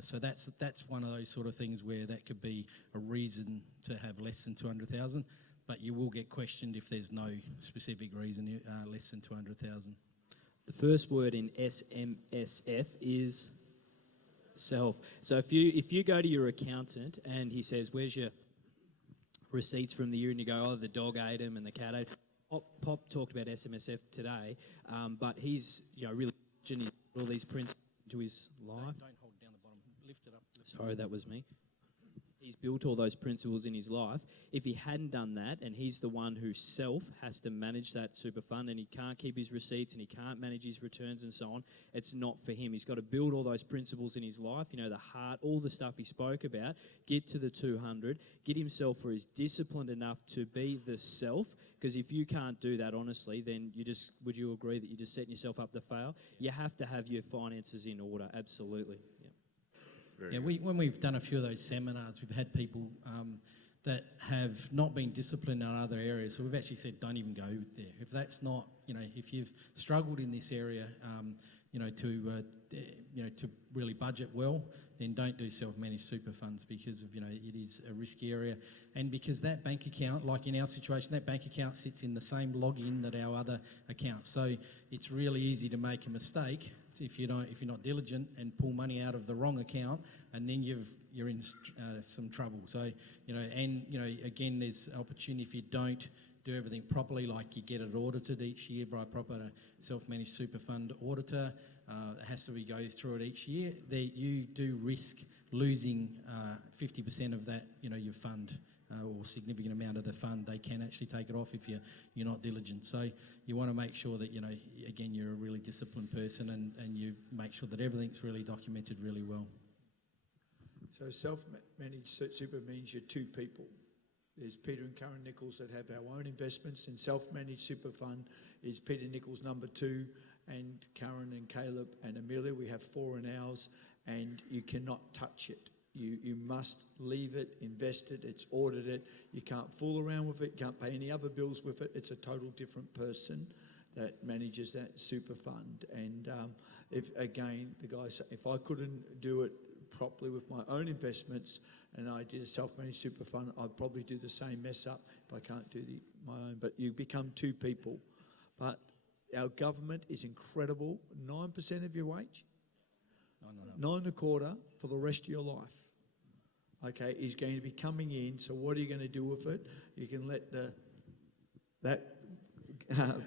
so that's one of those sort of things where that could be a reason to have less than 200,000. But you will get questioned if there's no specific reason less than 200,000. The first word in SMSF is self. So if you go to your accountant and he says, "Where's your receipts from the year?" and you go, "Oh, the dog ate them and the cat ate." Pop talked about SMSF today, but he's really all these principles into his life. Don't hold down the bottom. Lift it up. Sorry, that was me. He's built all those principles in his life. If he hadn't done that, and he's the one who has to manage that super fund, and he can't keep his receipts and he can't manage his returns and so on, it's not for him. He's got to build all those principles in his life, the heart, all the stuff he spoke about, get to the 200, get himself where he's disciplined enough to be the self, because if you can't do that honestly, then would you agree that you're just setting yourself up to fail? You have to have your finances in order, absolutely. Yeah. When we've done a few of those seminars, we've had people that have not been disciplined in other areas. So we've actually said, don't even go there. If that's not, if you've struggled in this area, to really budget well, then don't do self-managed super funds, because of it is a risky area, and because that bank account, like in our situation, that bank account sits in the same login that our other accounts. So it's really easy to make a mistake if you're not diligent and pull money out of the wrong account, and then you're in some trouble. So again, there's opportunity if you don't do everything properly, like you get it audited each year by a proper self-managed super fund auditor. It has to go through it each year. You do risk losing 50% of that, your fund, or significant amount of the fund. They can actually take it off if you're not diligent. So you want to make sure that, again, you're a really disciplined person, and you make sure that everything's really documented really well. So self-managed super means you're two people. There's Peter and Karen Nichols that have our own investments, and self-managed super fund is Peter Nichols number 2, and Karen and Caleb and Amelia. We have 4 in ours, and you cannot touch it. You must leave it, invest it, it's audited. You can't fool around with it, can't pay any other bills with it. It's a total different person that manages that super fund. And if I couldn't do it properly with my own investments and I did a self-managed super fund, I'd probably do the same mess up if I can't do my own. But you become two people. But our government is incredible. 9% of your wage? No. 9.25% for the rest of your life. Okay, is going to be coming in. So what are you going to do with it? You can let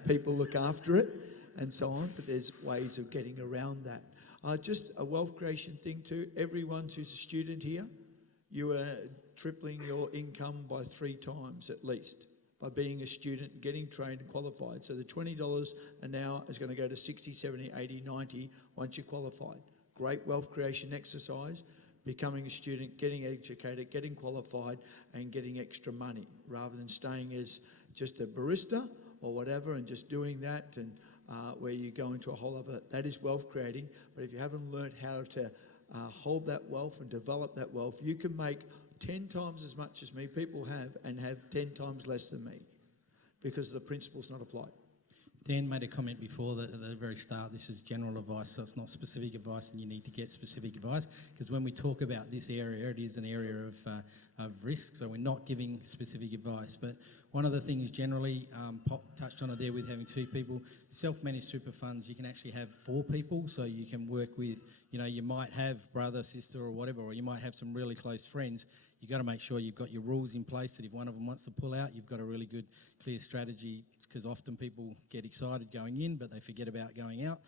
people look after it and so on, but there's ways of getting around that. Just a wealth creation thing too. Everyone who's a student here, you are tripling your income by 3 times at least by being a student, getting trained and qualified. So the $20 an hour is going to go to 60, 70, 80, 90 once you're qualified. Great wealth creation exercise, becoming a student, getting educated, getting qualified and getting extra money rather than staying as just a barista or whatever, and just doing that, and where you go into a whole other, that is wealth creating. But if you haven't learned how to hold that wealth and develop that wealth, you can make 10 times as much as me people have and have 10 times less than me, because the principle's not applied. Dan made a comment before that at the very start, this is general advice, so it's not specific advice, and you need to get specific advice, because when we talk about this area, it is an area of risk, so we're not giving specific advice. But one of the things generally, Pop touched on it there with having 2 people, self-managed super funds, you can actually have 4 people, so you can work with, you might have brother, sister or whatever, or you might have some really close friends. You've got to make sure you've got your rules in place, that if one of them wants to pull out, you've got a really good, clear strategy, because often people get excited going in, but they forget about going out.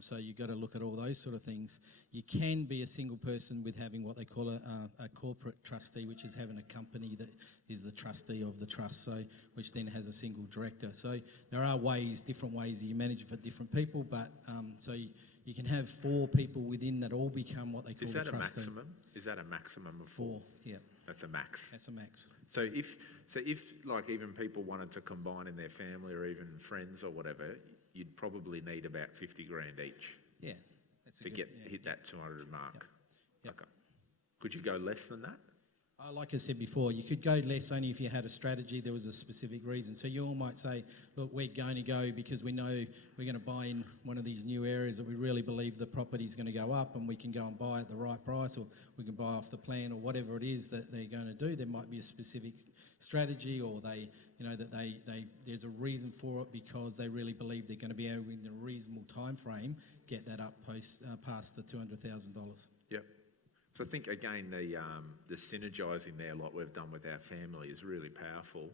So you've got to look at all those sort of things. You can be a single person with having what they call a corporate trustee, which is having a company that is the trustee of the trust, so which then has a single director. So there are different ways that you manage it for different people, but so you can have 4 people within that all become what they call the trustee. Is that a maximum of 4? Yeah, That's a max. that's a max. So if like even people wanted to combine in their family or even friends or whatever, you'd probably need about 50 grand each Yeah, that's a to good, hit that 200 mark. Yep. Okay. Could you go less than that? Like I said before, you could go less only if you had a strategy, there was a specific reason. So you all might say, look, we're going to go because we know we're going to buy in one of these new areas that we really believe the property's going to go up, and we can go and buy at the right price, or we can buy off the plan, or whatever it is that they're going to do. There might be a specific strategy, or there's a reason for it because they really believe they're going to be able, in a reasonable time frame, get that up past the $200,000. Yep. So I think, again, the synergising there, like we've done with our family, is really powerful.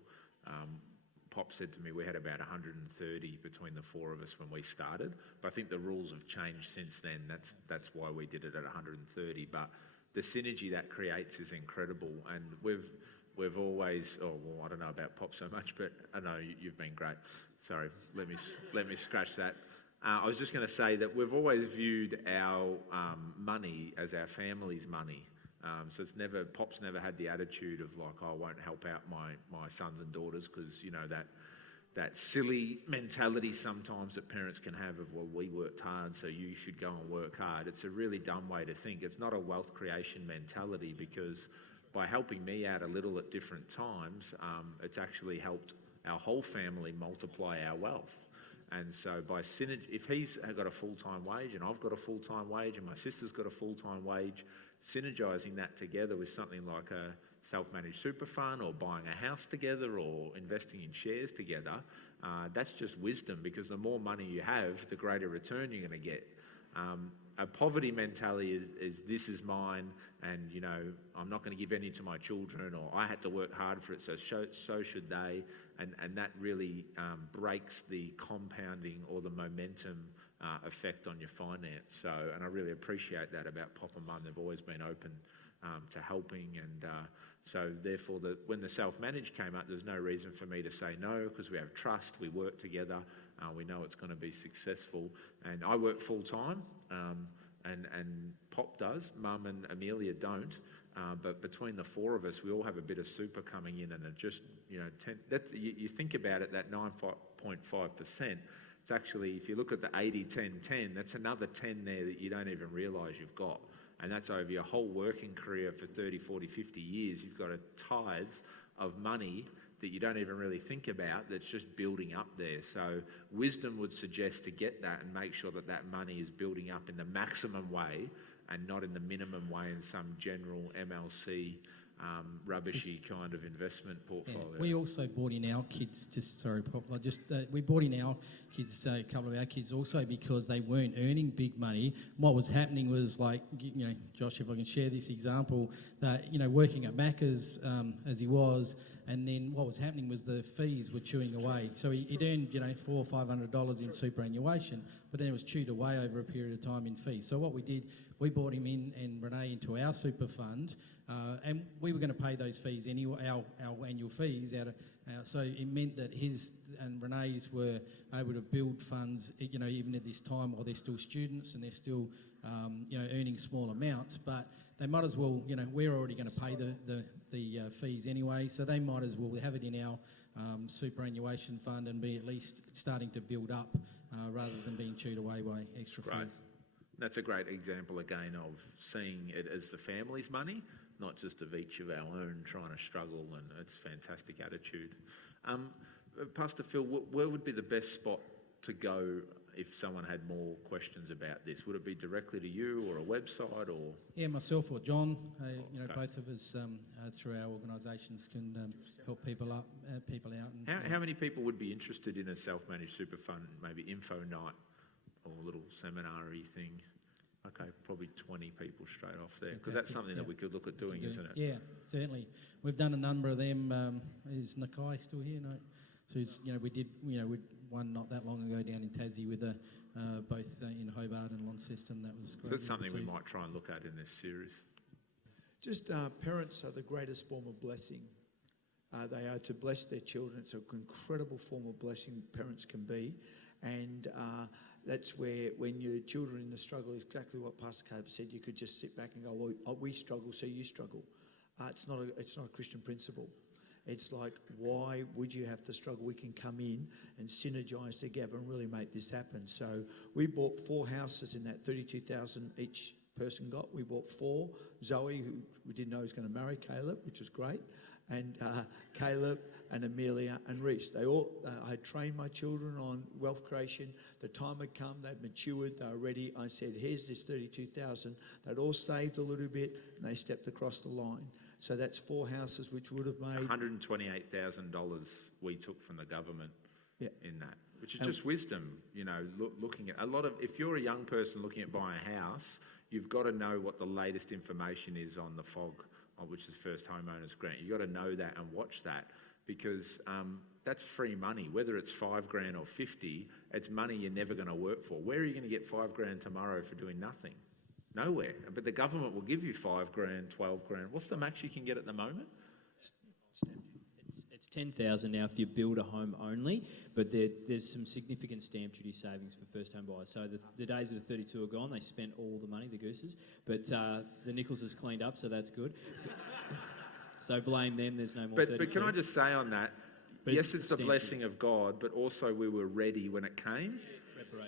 Pop said to me we had about 130 between the 4 of us when we started, but I think the rules have changed since then. That's why we did it at 130. But the synergy that creates is incredible, and we've always, I don't know about Pop so much, but I know you've been great. Sorry, let me scratch that. I was just going to say that we've always viewed our money as our family's money. So Pop's never had the attitude of like, I won't help out my sons and daughters, because, that silly mentality sometimes that parents can have of, well, we worked hard, so you should go and work hard. It's a really dumb way to think. It's not a wealth creation mentality, because by helping me out a little at different times, it's actually helped our whole family multiply our wealth. And so by synergy, if he's got a full-time wage and I've got a full-time wage and my sister's got a full-time wage, synergising that together with something like a self-managed super fund, or buying a house together, or investing in shares together, that's just wisdom, because the more money you have, the greater return you're going to get. A poverty mentality is this is mine, and I'm not going to give any to my children, or I had to work hard for it, so should they, and that really breaks the compounding or the momentum effect on your finance. So, and I really appreciate that about Pop and Mum. They've always been open to helping, and so therefore when the self-managed came up, there's no reason for me to say no, because we have trust, we work together, we know it's going to be successful. And I work full-time, and Pop does, Mum and Amelia don't, but between the 4 of us, we all have a bit of super coming in, and it just, you think about it, that 9.5%, it's actually, if you look at the 80-10-10, that's another 10 there that you don't even realise you've got. And that's over your whole working career for 30, 40, 50 years. You've got a tithe of money that you don't even really think about, that's just building up there. So wisdom would suggest to get that and make sure that that money is building up in the maximum way, and not in the minimum way in some general MLC rubbishy kind of investment portfolio. Yeah, we also brought in our kids, we brought in our kids, a couple of our kids also, because they weren't earning big money. What was happening was, like, Josh, if I can share this example, that, working at Macca's as he was, and then what was happening was the fees were chewing away. So he'd earned, $400 or $500 in superannuation, but then it was chewed away over a period of time in fees. So what we did, we brought him in and Renee into our super fund, and we were going to pay those fees anyway, our annual fees out of. So it meant that his and Renee's were able to build funds, even at this time while they're still students and they're still, earning small amounts. But they might as well, we're already going to pay the fees anyway, so they might as well have it in our superannuation fund and be at least starting to build up rather than being chewed away by extra Great. fees. That's a great example again of seeing it as the family's money, not just of each of our own trying to struggle, and it's a fantastic attitude. Pastor Phil, where would be the best spot to go if someone had more questions about this? Would it be directly to you or a website or? Yeah, myself or John, Okay. both of us through our organisations can help people out. And, How many people would be interested in a self-managed super fund, maybe info night or a little seminar-y thing? Okay, probably 20 people straight off there, because that's Fantastic, something that we could look at doing, isn't it? Yeah, certainly. We've done a number of them. Is Nakai still here? No. So we did one not that long ago down in Tassie with both in Hobart and Launceston. That was great. So that's something we might try and look at in this series. Just parents are the greatest form of blessing. They are to bless their children. It's an incredible form of blessing parents can be. And that's where, when your children in the struggle, is exactly what Pastor Caleb said, you could just sit back and go, well, we struggle, so you struggle. It's not a Christian principle. It's like, why would you have to struggle? We can come in and synergise together and really make this happen. So we bought 4 houses in that 32,000 each person got. We bought 4. Zoe, who we didn't know was going to marry Caleb, which was great, and Caleb and Amelia and Reese. They all, I had trained my children on wealth creation. The time had come, they'd matured, they were ready. I said, here's this 32,000. They'd all saved a little bit and they stepped across the line. So that's 4 houses which would have made $128,000 we took from the government in that, which is just wisdom, looking at a lot of, if you're a young person looking at buying a house, you've got to know what the latest information is on the FOG, which is First Homeowners Grant. You've got to know that and watch that, because that's free money. Whether it's $5,000 or 50, it's money you're never going to work for. Where are you going to get $5,000 tomorrow for doing nothing? Nowhere. But the government will give you $5,000, $12,000. What's the max you can get at the moment? It's 10,000 now if you build a home only, but there's some significant stamp duty savings for first home buyers. So the days of the 32 are gone. They spent all the money, the gooses, but the Nichols has cleaned up, so that's good. So blame them. There's no more. But can I just say on that? But yes, it's the stamp blessing duty. of God, but also we were ready when it came.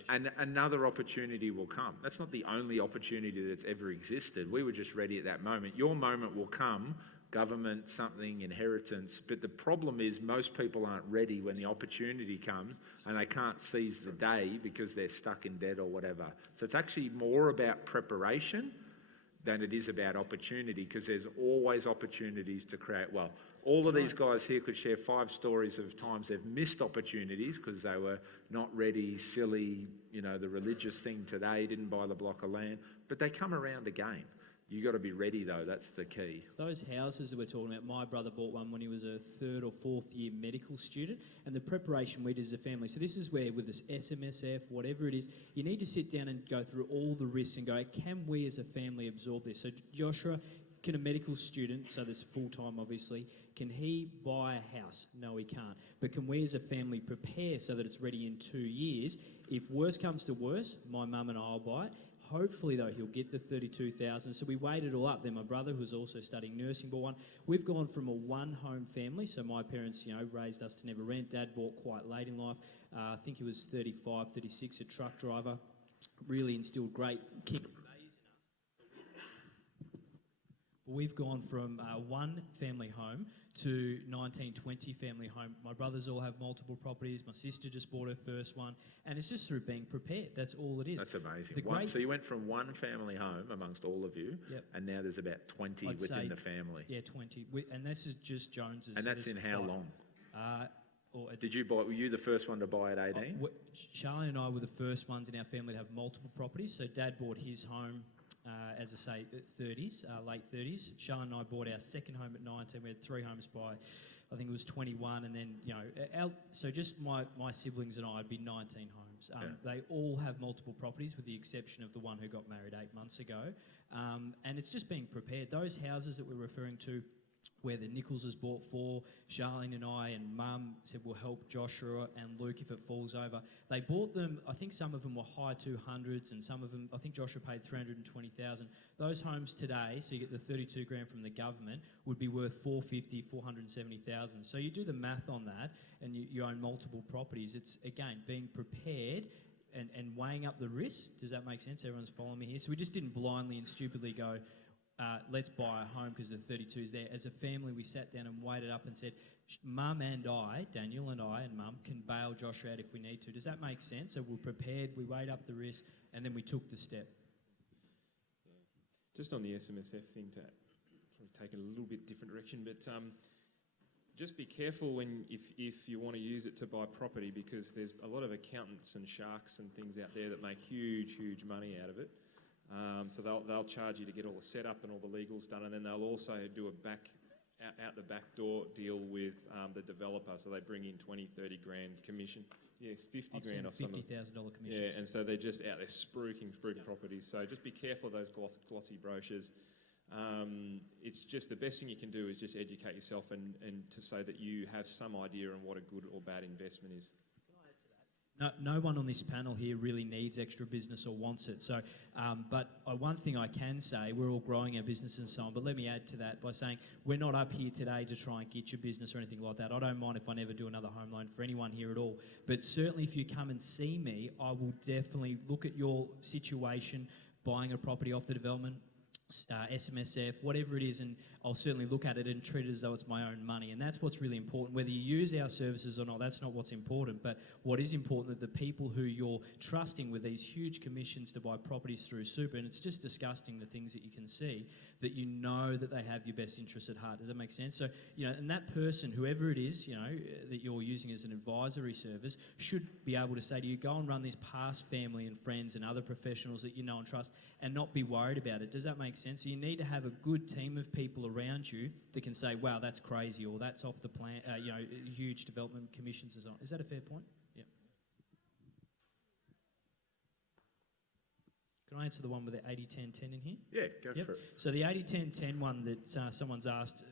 And another opportunity will come. That's not the only opportunity that's ever existed. We were just ready at that moment. Your moment will come, government, something, inheritance. But the problem is most people aren't ready when the opportunity comes and they can't seize the day because they're stuck in debt or whatever. So it's actually more about preparation than it is about opportunity, because there's always opportunities to create wealth. All of these guys here could share 5 stories of times they've missed opportunities because they were not ready, silly, the religious thing today, didn't buy the block of land, but they come around again. You got to be ready though, that's the key. Those houses that we're talking about, my brother bought one when he was a 3rd or 4th year medical student, and the preparation we did as a family. So this is where, with this SMSF, whatever it is, you need to sit down and go through all the risks and go, can we as a family absorb this? So Joshua, can a medical student, so this full-time obviously, can he buy a house? No, he can't. But can we as a family prepare so that it's ready in 2 years? If worse comes to worse, my mum and I will buy it. Hopefully, though, he'll get the 32,000. So we weighed it all up. Then my brother, who's also studying nursing, bought one. We've gone from a one-home family. So my parents, raised us to never rent. Dad bought quite late in life. I think he was 35, 36, a truck driver. Really instilled great kick. We've gone from one family home to 1920 family home. My brothers all have multiple properties. My sister just bought her first one. And it's just through being prepared. That's all it is. That's amazing. So you went from one family home amongst all of you, and now there's about 20 within the family. Yeah, 20. And this is just Jones's. And that's in how long? Were you the first one to buy at 18? Charlie and I were the first ones in our family to have multiple properties. So Dad bought his home, as I say, 30s, late 30s. Charlie and I bought our second home at 19. We had 3 homes by, I think it was 21. And then, so just my siblings and I would be 19 homes. They all have multiple properties with the exception of the one who got married 8 months ago. And it's just being prepared. Those houses that we're referring to, where the Nicholses bought 4. Charlene and I and Mum said we'll help Joshua and Luke if it falls over. They bought them, I think some of them were high 200s and some of them, I think Joshua paid 320,000. Those homes today, so you get the 32 grand from the government, would be worth 450, 470,000. So you do the math on that and you own multiple properties. It's, again, being prepared and weighing up the risk. Does that make sense? Everyone's following me here? So we just didn't blindly and stupidly go, let's buy a home because the 32 is there. As a family, we sat down and weighed it up and said, Mum and I, Daniel and I and Mum, can bail Josh out if we need to. Does that make sense? So we're prepared, we weighed up the risk, and then we took the step. Just on the SMSF thing, to sort of take it a little bit different direction, but just be careful if you want to use it to buy property, because there's a lot of accountants and sharks and things out there that make huge money out of it. So they'll charge you to get all the setup and all the legals done, and then they'll also do a out the back door deal with the developer. So they bring in 20, 30 grand commission. Yes, 50 I've grand seen off some of $50,000 commissions. Yeah, and so they're just out there spruiking properties. So just be careful of those glossy brochures. It's just the best thing you can do is just educate yourself and to say that you have some idea on what a good or bad investment is. No one on this panel here really needs extra business or wants it. So, but one thing I can say, we're all growing our business and so on, but let me add to that by saying we're not up here today to try and get your business or anything like that. I don't mind if I never do another home loan for anyone here at all. But certainly if you come and see me, I will definitely look at your situation, buying a property off the development, SMSF, whatever it is, and I'll certainly look at it and treat it as though it's my own money. And that's what's really important. Whether you use our services or not, that's not what's important. But what is important is the people who you're trusting with these huge commissions to buy properties through super, and it's just disgusting the things that you can see, that you know that they have your best interests at heart. Does that make sense? So, and that person, whoever it is, that you're using as an advisory service, should be able to say to you, go and run this past family and friends and other professionals that you know and trust, and not be worried about it. Does that make sense? So you need to have a good team of people around you that can say, wow, that's crazy, or that's off the plan, huge development commissions and so on. Is that a fair point? Yeah. Can I answer the one with the 80-10-10 in here? Yeah, go for it. So the 80-10-10 one that someone's asked,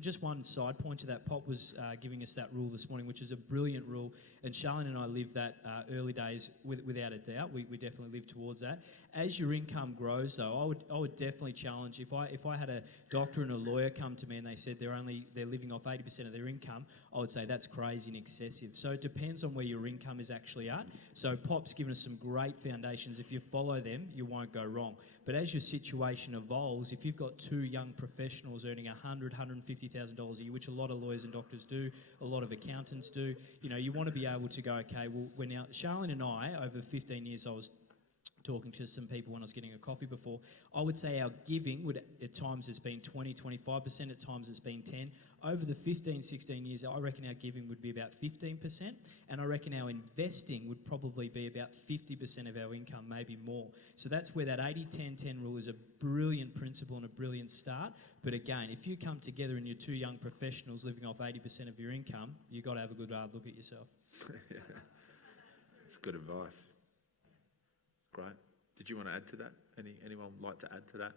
just one side point to that, Pop was giving us that rule this morning, which is a brilliant rule, and Charlene and I lived that early days without a doubt. We definitely lived towards that. As your income grows, though, I would definitely challenge, if I had a doctor and a lawyer come to me and they said they're living off 80% of their income, I would say that's crazy and excessive. So it depends on where your income is actually at. So Pop's given us some great foundations. If you follow them, you won't go wrong. But as your situation evolves, if you've got 2 young professionals earning $100,000, $150,000 a year, which a lot of lawyers and doctors do, a lot of accountants do, you want to be able to go, okay, well, we're now, Charlene and I, over 15 years, I was talking to some people when I was getting a coffee before, I would say our giving would, at times it's been 20, 25%, at times it's been 10. Over the 15, 16 years, I reckon our giving would be about 15%, and I reckon our investing would probably be about 50% of our income, maybe more. So that's where that 80-10-10 rule is a brilliant principle and a brilliant start. But again, if you come together and you're 2 young professionals living off 80% of your income, you've got to have a good hard look at yourself. That's good advice. Great. Did you want to add to that? Anyone like to add to that?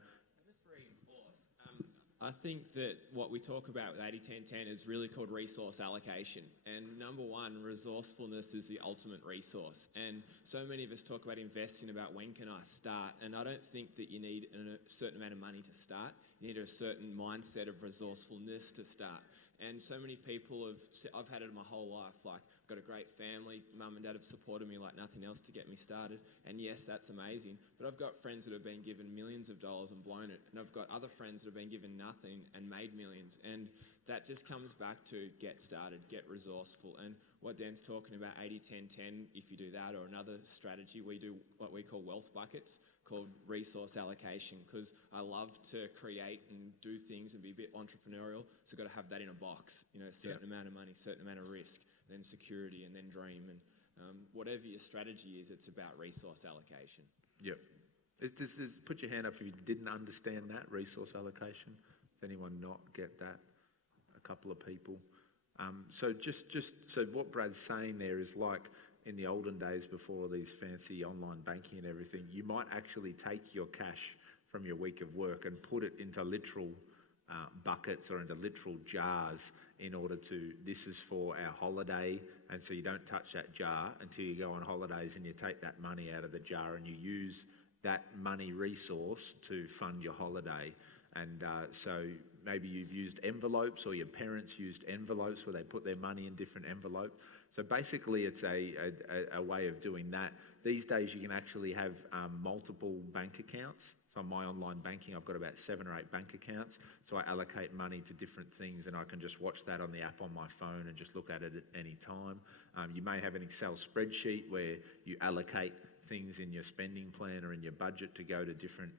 Just reinforce. I think that what we talk about with 80-10-10 is really called resource allocation. And number one, resourcefulness is the ultimate resource. And so many of us talk about investing, about when can I start? And I don't think that you need a certain amount of money to start. You need a certain mindset of resourcefulness to start. And so many people I've had it my whole life, like, I've got a great family, mum and dad have supported me like nothing else to get me started, and yes, that's amazing, but I've got friends that have been given millions of dollars and blown it, and I've got other friends that have been given nothing and made millions, and that just comes back to get started, get resourceful. And what Dan's talking about, 80-10-10, if you do that, or another strategy, we do what we call wealth buckets, called resource allocation, because I love to create and do things and be a bit entrepreneurial, so I've got to have that in a box, a certain amount of money, certain amount of risk, then security, and then dream. And whatever your strategy is, it's about resource allocation. Yep. Put your hand up if you didn't understand that, resource allocation. Does anyone not get that? A couple of people. So so what Brad's saying there is, like in the olden days before these fancy online banking and everything, you might actually take your cash from your week of work and put it into literal buckets or into literal jars in order to, this is for our holiday, and so you don't touch that jar until you go on holidays, and you take that money out of the jar and you use that money resource to fund your holiday. And so maybe you've used envelopes, or your parents used envelopes where they put their money in different envelopes. So basically it's a way of doing that. These days you can actually have multiple bank accounts. So on my online banking, I've got about 7 or 8 bank accounts. So I allocate money to different things, and I can just watch that on the app on my phone and just look at it at any time. You may have an Excel spreadsheet where you allocate things in your spending plan or in your budget to go to different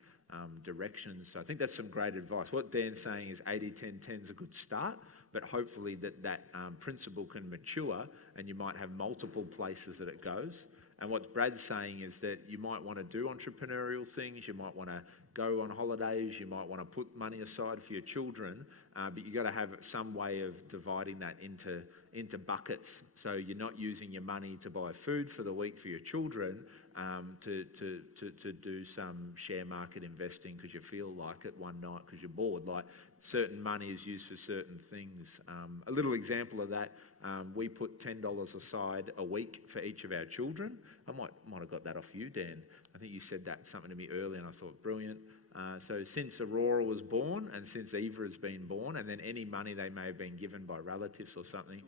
directions. So I think that's some great advice. What Dan's saying is 80-10-10 is a good start, but hopefully that principle can mature, and you might have multiple places that it goes. And what Brad's saying is that you might want to do entrepreneurial things, you might want to go on holidays, you might want to put money aside for your children, but you've got to have some way of dividing that into buckets. So you're not using your money to buy food for the week for your children, to do some share market investing because you feel like it one night because you're bored. Like, certain money is used for certain things. A little example of that, we put $10 aside a week for each of our children. I might have got that off you, Dan. I think you said that something to me earlier, and I thought, brilliant. So since Aurora was born, and since Eva has been born, and then any money they may have been given by relatives or something,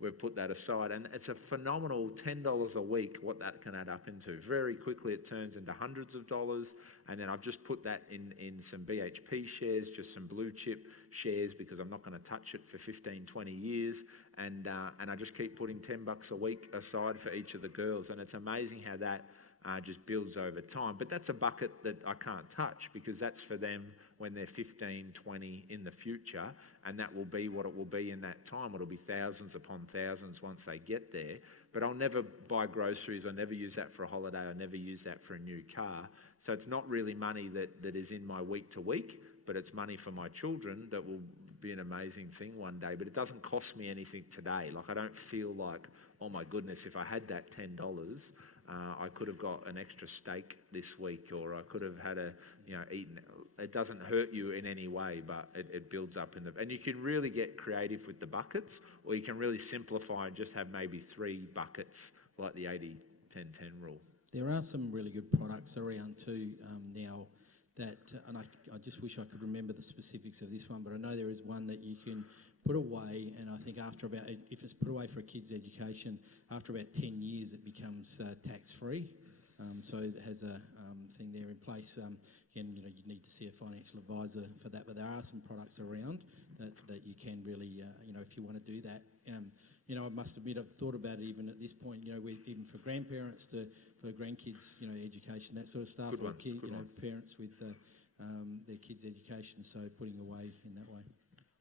we've put that aside. And it's a phenomenal $10 a week what that can add up into. Very quickly it turns into hundreds of dollars. And then I've just put that in some BHP shares, just some blue chip shares, because I'm not going to touch it for 15, 20 years. And I just keep putting $10 a week aside for each of the girls. And it's amazing how that just builds over time. But that's a bucket that I can't touch, because that's for them when they're 15, 20 in the future, and that will be what it will be in that time. It'll be thousands upon thousands once they get there. But I'll never buy groceries, I'll never use that for a holiday, I'll never use that for a new car. So it's not really money that is in my week to week, but it's money for my children that will be an amazing thing one day. But it doesn't cost me anything today. Like, I don't feel like, oh my goodness, if I had that $10, I could have got an extra steak this week, or I could have had eaten. It doesn't hurt you in any way, but it builds up and you can really get creative with the buckets, or you can really simplify and just have maybe 3 buckets, like the 80-10-10 rule. There are some really good products around too now that, and I just wish I could remember the specifics of this one, but I know there is one that you can put away, and I think after about, if it's put away for a kid's education, after about 10 years it becomes tax-free. So it has a thing there in place. Again, you need to see a financial advisor for that, but there are some products around that you can really, if you want to do that. I must admit, I've thought about it even at this point, even for grandparents for grandkids, education, that sort of stuff, Good or one. parents with their kids' education, so putting away in that way.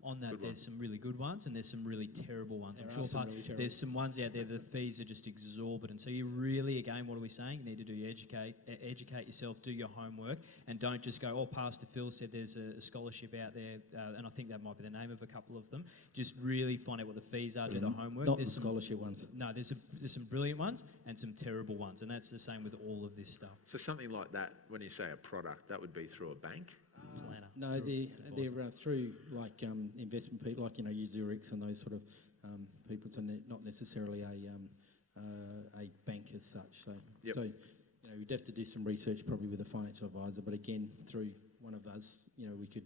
On that, there's some really good ones and there's some really terrible ones. There I'm are sure some really terrible there's some ones out there, the fees are just exorbitant. So you really, again, what are we saying? You need to do your educate yourself, do your homework, and don't just go, oh, Pastor Phil said there's a scholarship out there, and I think that might be the name of a couple of them. Just really find out what the fees are, do the homework. Not the scholarship ones. No, there's some brilliant ones and some terrible ones, and that's the same with all of this stuff. So something like that, when you say a product, that would be through a bank? Planner. No, they're through like investment people, like your Zurichs and those sort of people. So not necessarily a bank as such. So Yep. so you'd have to do some research probably with a financial advisor. But again, through one of us, we could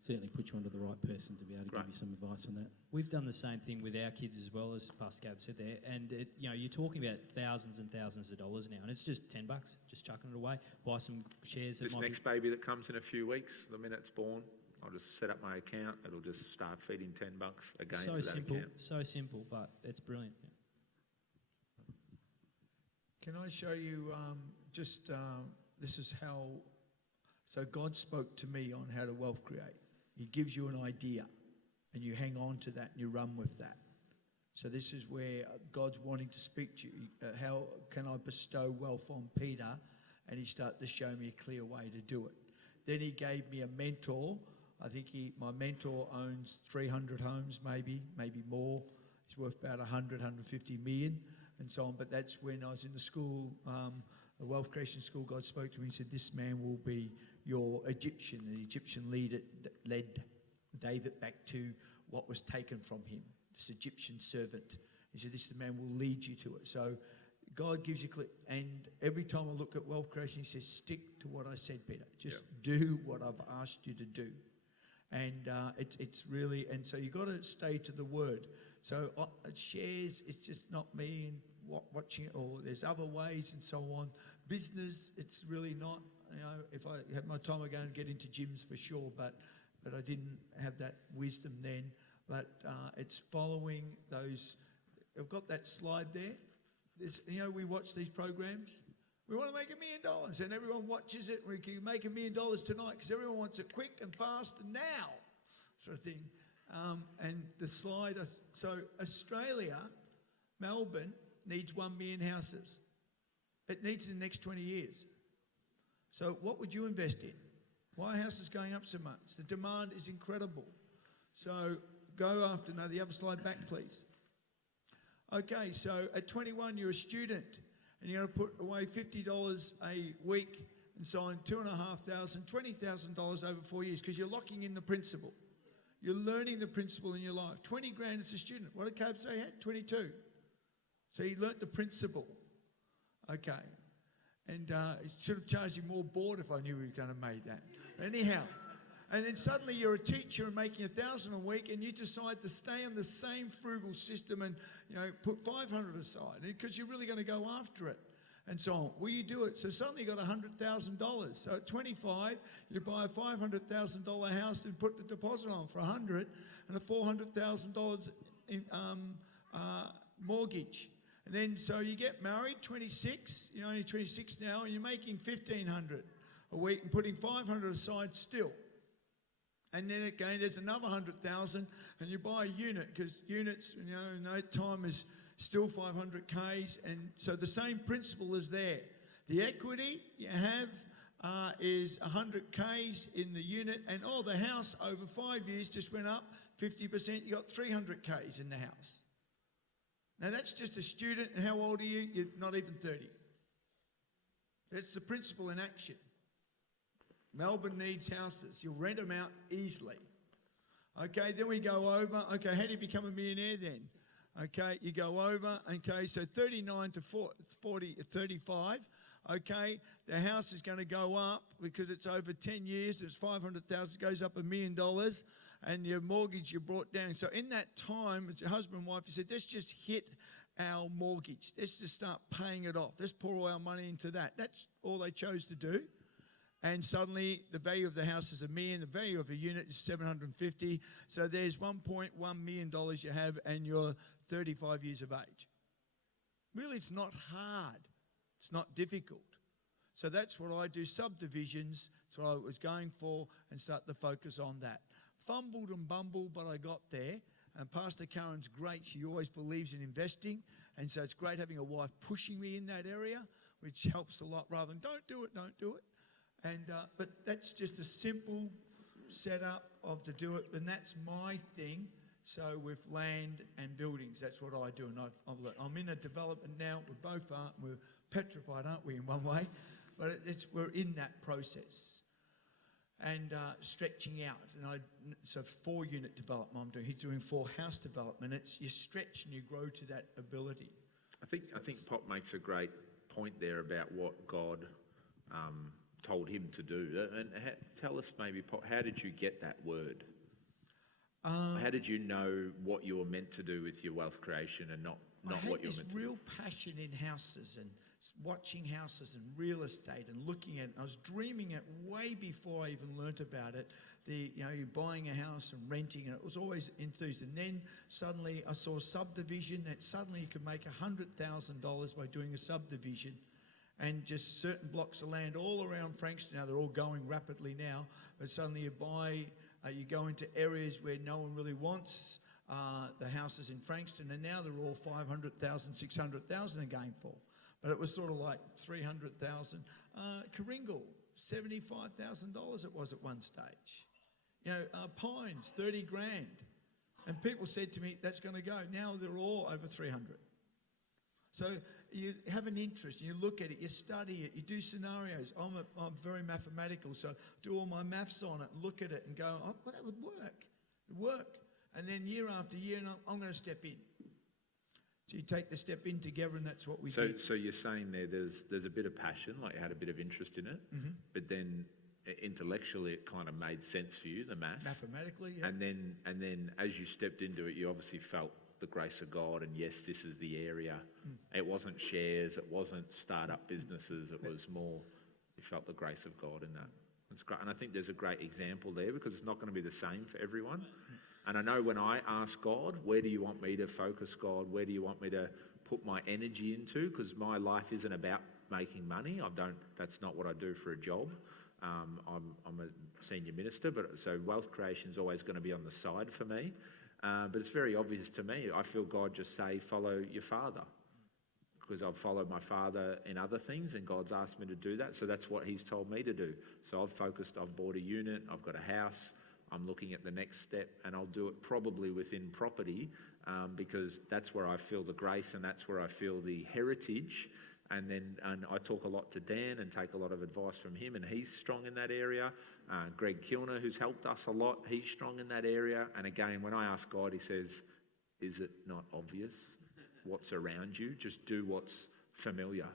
certainly put you onto the right person to be able to give you some advice on that. We've done the same thing with our kids as well, as Pastor Gab said there, and you're talking about thousands and thousands of dollars now, and it's just $10, just chucking it away, buy some shares. This next baby that comes in a few weeks, the minute it's born, I'll just set up my account. It'll just start feeding $10 again to that account. So simple, but it's brilliant. Can I show you this is how, so God spoke to me on how to wealth create. He gives you an idea and you hang on to that and you run with that. So this is where God's wanting to speak to you. How can I bestow wealth on Peter? And he started to show me a clear way to do it. Then he gave me a mentor. I think my mentor owns 300 homes, maybe more. He's worth about 150 million and so on. But that's when I was in the school, the wealth creation school, God spoke to me and said, this man will be your Egyptian. The Egyptian led gave it back to what was taken from him, this Egyptian servant. He said, this man will lead you to it. So God gives you clear. And every time I look at wealth creation, he says, stick to what I said, Peter. Just do what I've asked you to do. And it's really, and so you've got to stay to the word. So shares, it's just not me and watching it, or there's other ways and so on. Business, it's really not. You know, if I had my time, I'd go and get into gyms for sure, but I didn't have that wisdom then. But it's following those. I've got that slide there. You know, we watch these programs. We want to make $1 million, and everyone watches it. We can make $1 million tonight because everyone wants it quick and fast and now, sort of thing. And the slide. So Australia, Melbourne needs 1 million houses. It needs in the next 20 years. So what would you invest in? Why are houses going up so much? The demand is incredible. So go after. No, the other slide back, please. Okay, so at 21, you're a student, and you're going to put away $50 a week and sign $2,500, $20,000 over 4 years because you're locking in the principle. You're learning the principle in your life. 20 grand as a student. What did Caleb say he had? 22. So he learnt the principle. Okay. And he should have charged you more board if I knew we were going to make that. Anyhow. And then suddenly you're a teacher and making $1,000 a week, and you decide to stay on the same frugal system and, you know, put $500 aside because you're really going to go after it and so on. Will you do it? So suddenly you got $100,000. So at 25, you buy a $500,000 house and put the deposit on for $100 and a $400,000 in mortgage. And then so you get married, 26. You're only 26 now, and you're making $1,500 a week and putting $500 aside still. And then again, there's another $100,000, and you buy a unit because units, you know, no time is still 500 Ks, and so the same principle is there. The equity you have is 100 Ks in the unit, and the house over 5 years just went up 50%. You got 300 Ks in the house. Now that's just a student, and how old are you? You're not even 30. That's the principle in action. Melbourne needs houses. You'll rent them out easily. Okay, then we go over. Okay, how do you become a millionaire then? Okay, you go over. Okay, so 39 to 40, 35. Okay, the house is going to go up because it's over 10 years. It's 500,000, goes up $1 million, and your mortgage you brought down. So in that time, it's your husband and wife, you said, let's just hit our mortgage. Let's just start paying it off. Let's pour all our money into that. That's all they chose to do. And suddenly the value of the house is $1 million, the value of a unit is $750. So there's $1.1 million you have, and you're 35 years of age. Really, it's not hard. It's not difficult. So that's what I do, subdivisions. That's what I was going for, and start to focus on that. Fumbled and bumbled, but I got there. And Pastor Karen's great. She always believes in investing. And so it's great having a wife pushing me in that area, which helps a lot rather than don't do it, don't do it. And but that's just a simple setup of to do it, and that's my thing. So with land and buildings, that's what I do, and I'm in a development now. We both are. We're petrified, aren't we, in one way? But we're in that process and stretching out. And so 4-unit development I'm doing. He's doing 4-house development. It's you stretch and you grow to that ability. I think Pop makes a great point there about what God told him to do. And tell us maybe, Pop, how did you get that word? How did you know what you were meant to do with your wealth creation and not what you were meant to do? I had this real passion in houses and watching houses and real estate and looking at it. I was dreaming it way before I even learnt about it. You're buying a house and renting, and it was always enthused. And then suddenly I saw a subdivision that suddenly you could make $100,000 by doing a subdivision. And just certain blocks of land all around Frankston. Now they're all going rapidly now, but suddenly you go into areas where no one really wants the houses in Frankston, and now they're all 500,000, 600,000 are going for. But it was sort of like 300,000. Karingal, $75,000 it was at one stage. Pines, 30 grand. And people said to me, that's going to go. Now they're all over 300. So you have an interest, you look at it, you study it, you do scenarios. I'm very mathematical, so do all my maths on it, look at it and go, well, that would work. work. And then year after year, and I'm going to step in. So you take the step in together, and that's what we did. So you're saying there's a bit of passion, like you had a bit of interest in it, but then intellectually it kind of made sense for you, the maths. Mathematically, yeah. And then as you stepped into it, you obviously felt the grace of God, and yes, this is the area. It wasn't shares, it wasn't start-up businesses, it was more, you felt the grace of God in that. That's great, and I think there's a great example there, because it's not going to be the same for everyone. And I know when I ask God, where do you want me to focus, God? Where do you want me to put my energy into? Because my life isn't about making money. That's not what I do for a job. I'm a senior minister, so wealth creation is always going to be on the side for me. But it's very obvious to me. I feel God just say, follow your father. Because I've followed my father in other things, and God's asked me to do that. So that's what he's told me to do. So I've bought a unit, I've got a house, I'm looking at the next step, and I'll do it probably within property, because that's where I feel the grace, and that's where I feel the heritage. And I talk a lot to Dan and take a lot of advice from him, and he's strong in that area. Greg Kilner, who's helped us a lot, he's strong in that area. And again, when I ask God, he says, is it not obvious what's around you? Just do what's familiar.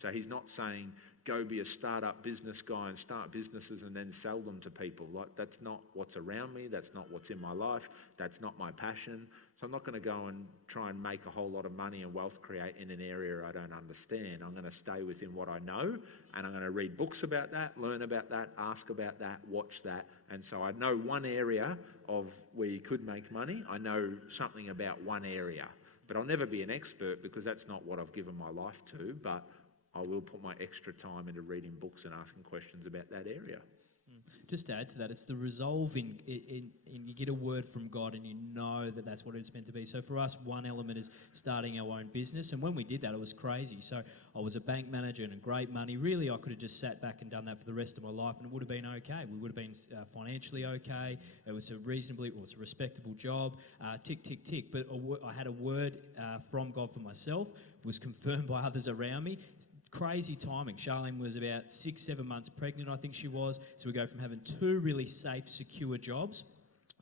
So he's not saying, go be a start-up business guy and start businesses and then sell them to people. Like, that's not what's around me. That's not what's in my life. That's not my passion. So I'm not going to go and try and make a whole lot of money and wealth create in an area I don't understand. I'm going to stay within what I know, and I'm going to read books about that, learn about that, ask about that, watch that. And so I know one area of where you could make money. I know something about one area. But I'll never be an expert, because that's not what I've given my life to. But I will put my extra time into reading books and asking questions about that area. Just to add to that, it's the resolve in you get a word from God and you know that that's what it's meant to be. So for us, one element is starting our own business. And when we did that, it was crazy. So I was a bank manager and great money. Really, I could have just sat back and done that for the rest of my life, and it would have been okay. We would have been financially okay. It was a respectable job, tick, tick, tick. But I had a word from God for myself, was confirmed by others around me. Crazy timing. Charlene was about 6-7 months pregnant, I think she was. So we go from having 2 really safe, secure jobs.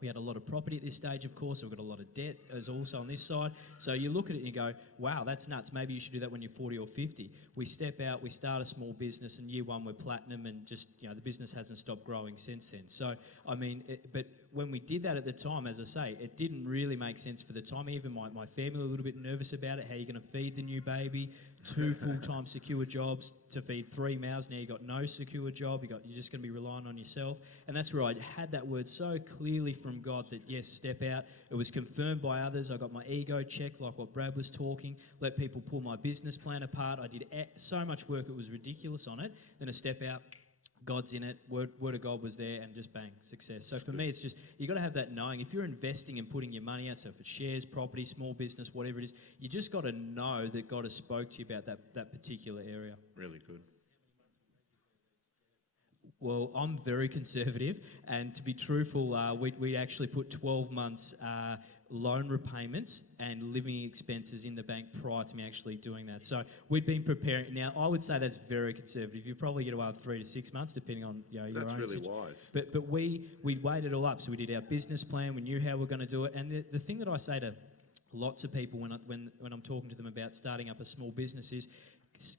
We had a lot of property at this stage, of course, so we've got a lot of debt as also on this side. So you look at it and you go, wow, that's nuts. Maybe you should do that when you're 40 or 50. We step out, we start a small business, and year 1 we're platinum, and just, the business hasn't stopped growing since then. So, but when we did that at the time, as I say, it didn't really make sense for the time. Even my family were a little bit nervous about it. How are you going to feed the new baby? 2 full-time secure jobs to feed 3 mouths. Now you've got no secure job. You're just going to be relying on yourself. And that's where I had that word so clearly from God that, yes, step out. It was confirmed by others. I got my ego checked, like what Brad was talking. Let people pull my business plan apart. I did so much work, it was ridiculous on it. Then a step out. God's in it, word of God was there, and just bang, success. So for me, it's just, you got to have that knowing. If you're investing and putting your money out, so if it's shares, property, small business, whatever it is, you just got to know that God has spoke to you about that particular area. Really good. Well, I'm very conservative, and to be truthful, we actually put 12 months loan repayments and living expenses in the bank prior to me actually doing that. So we'd been preparing. Now, I would say that's very conservative. You probably get away with 3 to 6 months, depending on your own That's really situation. wise. But we weighed it all up. So we did our business plan. We knew how we're going to do it. And the thing that I say to lots of people when I'm talking to them about starting up a small business is,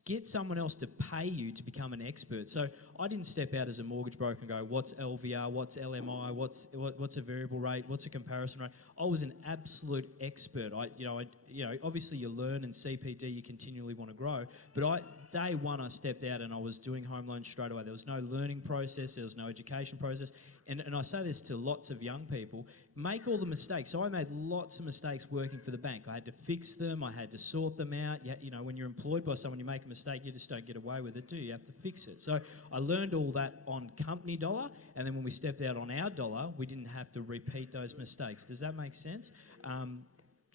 get someone else to pay you to become an expert. So I didn't step out as a mortgage broker and go, what's LVR, what's LMI, what's a variable rate, what's a comparison rate. I was an absolute expert. Obviously you learn, and CPD you continually want to grow. But day 1 I stepped out and I was doing home loans straight away. There was no learning process, there was no education process. And I say this to lots of young people, make all the mistakes. So I made lots of mistakes working for the bank. I had to fix them, I had to sort them out. When you're employed by someone, you make a mistake, you just don't get away with it, do you? You have to fix it. So I learned all that on company dollar, and then when we stepped out on our dollar, we didn't have to repeat those mistakes. Does that make sense?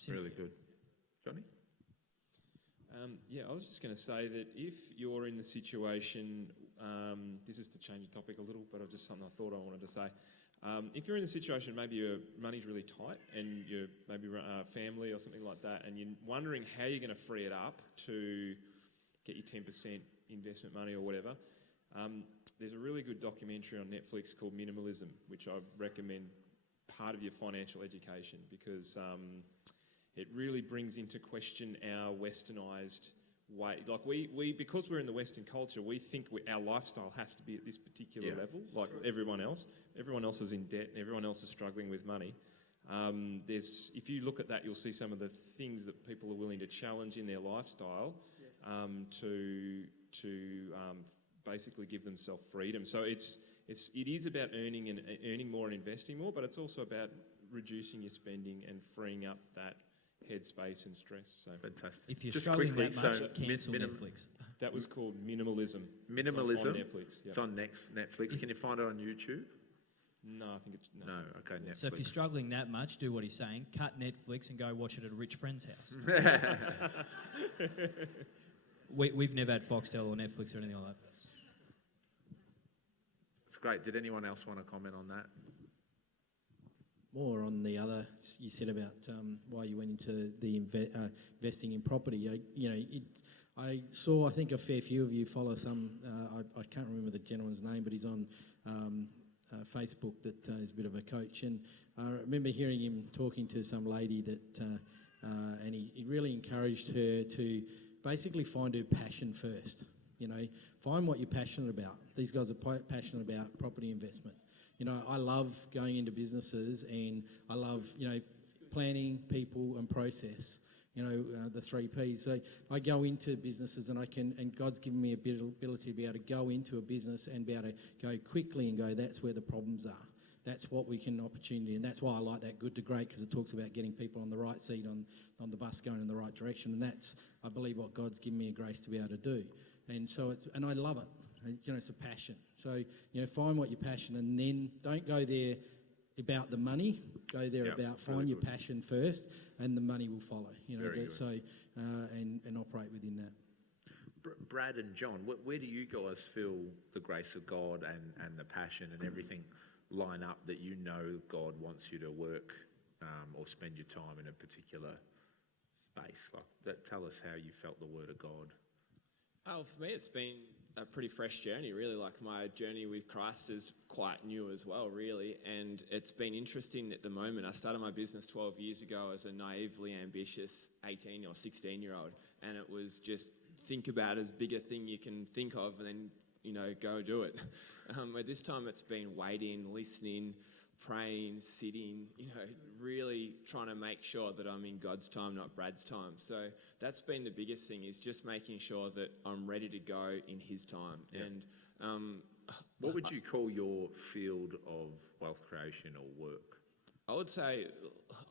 Really good. Johnny? I was just going to say that if you're in the situation, this is to change the topic a little, but just something I thought I wanted to say. If you're in the situation, maybe your money's really tight and you're maybe a family or something like that, and you're wondering how you're going to free it up to get your 10% investment money or whatever, there's a really good documentary on Netflix called Minimalism, which I recommend part of your financial education, because it really brings into question our westernised way. Like we because we're in the Western culture, we think our lifestyle has to be at this particular level, like everyone else. Everyone else is in debt, and everyone else is struggling with money. If you look at that, you'll see some of the things that people are willing to challenge in their lifestyle to basically give themselves freedom. So it is about earning more and investing more, but it's also about reducing your spending and freeing up that headspace and stress. So Fantastic. If you're Just struggling quickly, that much, so cancel Netflix. that was called minimalism. Minimalism. It's on Netflix. It's on Netflix. Can you find it on YouTube? No, I think it's No. Okay, Netflix. So if you're struggling that much, do what he's saying. Cut Netflix and go watch it at a rich friend's house. We've never had Foxtel or Netflix or anything like that. It's great. Did anyone else want to comment on that? More on the other, you said about why you went into the investing in property. I saw, I think a fair few of you follow some, I can't remember the gentleman's name, but he's on Facebook that is a bit of a coach. And I remember hearing him talking to some lady that, and he really encouraged her to basically find her passion first. Find what you're passionate about. These guys are passionate about property investment. I love going into businesses, and I love, planning, people and process, the 3 Ps. So I go into businesses and God's given me a bit of ability to be able to go into a business and be able to go quickly and go, that's where the problems are. That's what we can opportunity. And that's why I like that Good to Great, because it talks about getting people on the right seat on the bus going in the right direction. And that's, I believe, what God's given me a grace to be able to do. And so and I love it. It's a passion. So, find what you're passionate, and then don't go there about the money. Go there about find your passion first, and the money will follow. So and operate within that. Brad and John, where do you guys feel the grace of God and the passion and everything line up that God wants you to work or spend your time in a particular space? Tell us how you felt the Word of God. Oh, for me, it's been a pretty fresh journey, really. Like, my journey with Christ is quite new as well, really. And it's been interesting at the moment. I started my business 12 years ago as a naively ambitious 18 or 16-year-old. And it was just think about as big a thing you can think of and then, go do it. At this time, it's been waiting, listening, praying, sitting, really trying to make sure that I'm in God's time, not Brad's time. So that's been the biggest thing, is just making sure that I'm ready to go in His time. Yeah. And what would you call your field of wealth creation or work? I would say,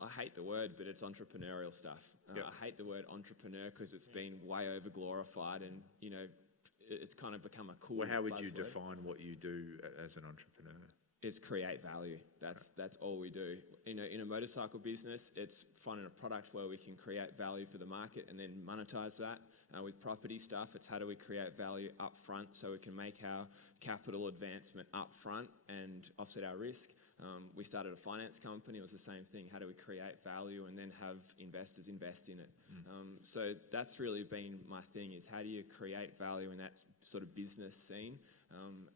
I hate the word, but it's entrepreneurial stuff. I hate the word entrepreneur because it's been way over glorified, and it's kind of become a cool. Well, how would you buzzword. Define what you do as an entrepreneur? It's create value. That's all we do. In a motorcycle business, it's finding a product where we can create value for the market and then monetize that. With property stuff, it's how do we create value up front so we can make our capital advancement up front and offset our risk. We started a finance company. It was the same thing. How do we create value and then have investors invest in it? So that's really been my thing, is how do you create value in that sort of business scene?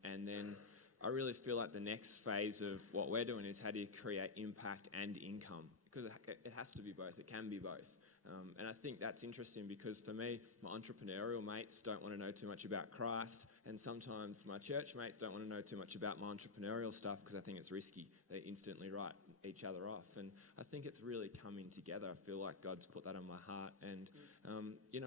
And then I really feel like the next phase of what we're doing is how do you create impact and income? Because it has to be both. It can be both. And I think that's interesting because for me, my entrepreneurial mates don't want to know too much about Christ, and sometimes my church mates don't want to know too much about my entrepreneurial stuff because I think it's risky. They instantly write each other off. And I think it's really coming together. I feel like God's put that on my heart. And,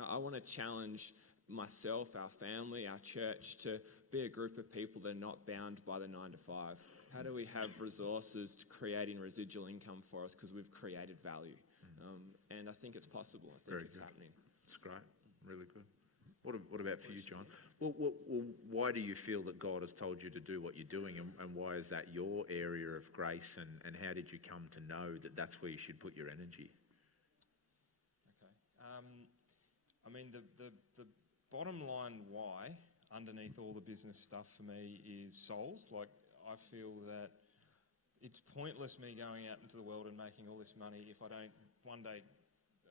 I want to challenge myself, our family, our church to be a group of people that are not bound by the 9 to 5. How do we have resources to creating residual income for us because we've created value? And I think it's possible. I think it's happening. It's great. Really good. What about for you, John? Well, why do you feel that God has told you to do what you're doing, and why is that your area of grace, and how did you come to know that that's where you should put your energy? Okay. The bottom line why underneath all the business stuff for me is souls. Like, I feel that it's pointless me going out into the world and making all this money if I don't, one day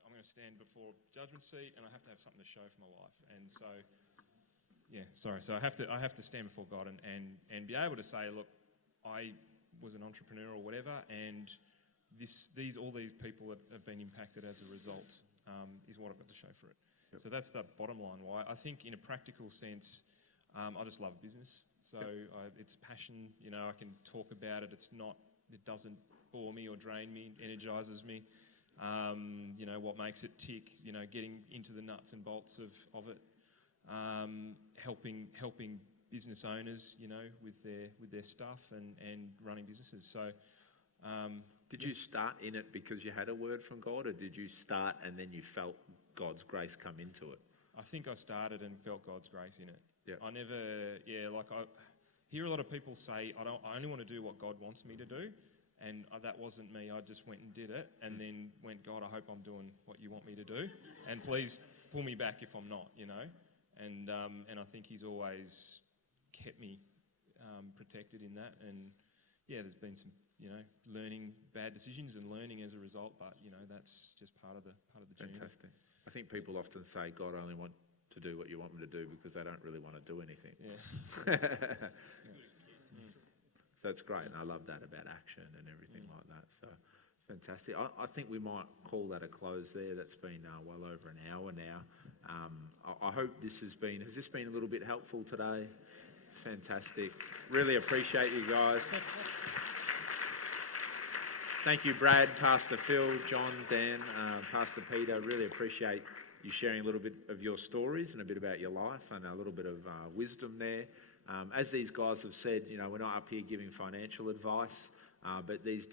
I'm going to stand before judgment seat and I have to have something to show for my life. And so, so I have to stand before God and be able to say, look, I was an entrepreneur or whatever, and all these people have been impacted as a result, is what I've got to show for it. Yep. So that's the bottom line. Why I think, in a practical sense, I just love business. So it's passion. You know, I can talk about it. It doesn't bore me or drain me. It energises me. You know, what makes it tick. You know, getting into the nuts and bolts of it. Helping business owners, you know, with their stuff and running businesses. So. Did you start in it because you had a word from God, or did you start and then you felt God's grace come into it? I think I started and felt God's grace in it. Yeah. I hear a lot of people say, I only want to do what God wants me to do. And that wasn't me. I just went and did it and then went, God, I hope I'm doing what you want me to do. And please pull me back if I'm not, you know. And I think he's always kept me protected in that. And yeah, there's been some, you know, learning bad decisions and learning as a result, but you know, that's just part of the journey. Fantastic. I think people often say, God only want to do what you want me to do because they don't really want to do anything. Yeah. So it's great, and I love that about action and everything like that. So fantastic. I think we might call that a close there. That's been well over an hour now. I hope has this been a little bit helpful today? Fantastic. Really appreciate you guys. Thank you, Brad, Pastor Phil, John, Dan, Pastor Peter. Really appreciate you sharing a little bit of your stories and a bit about your life and a little bit of wisdom there. As these guys have said, you know, we're not up here giving financial advice, but there's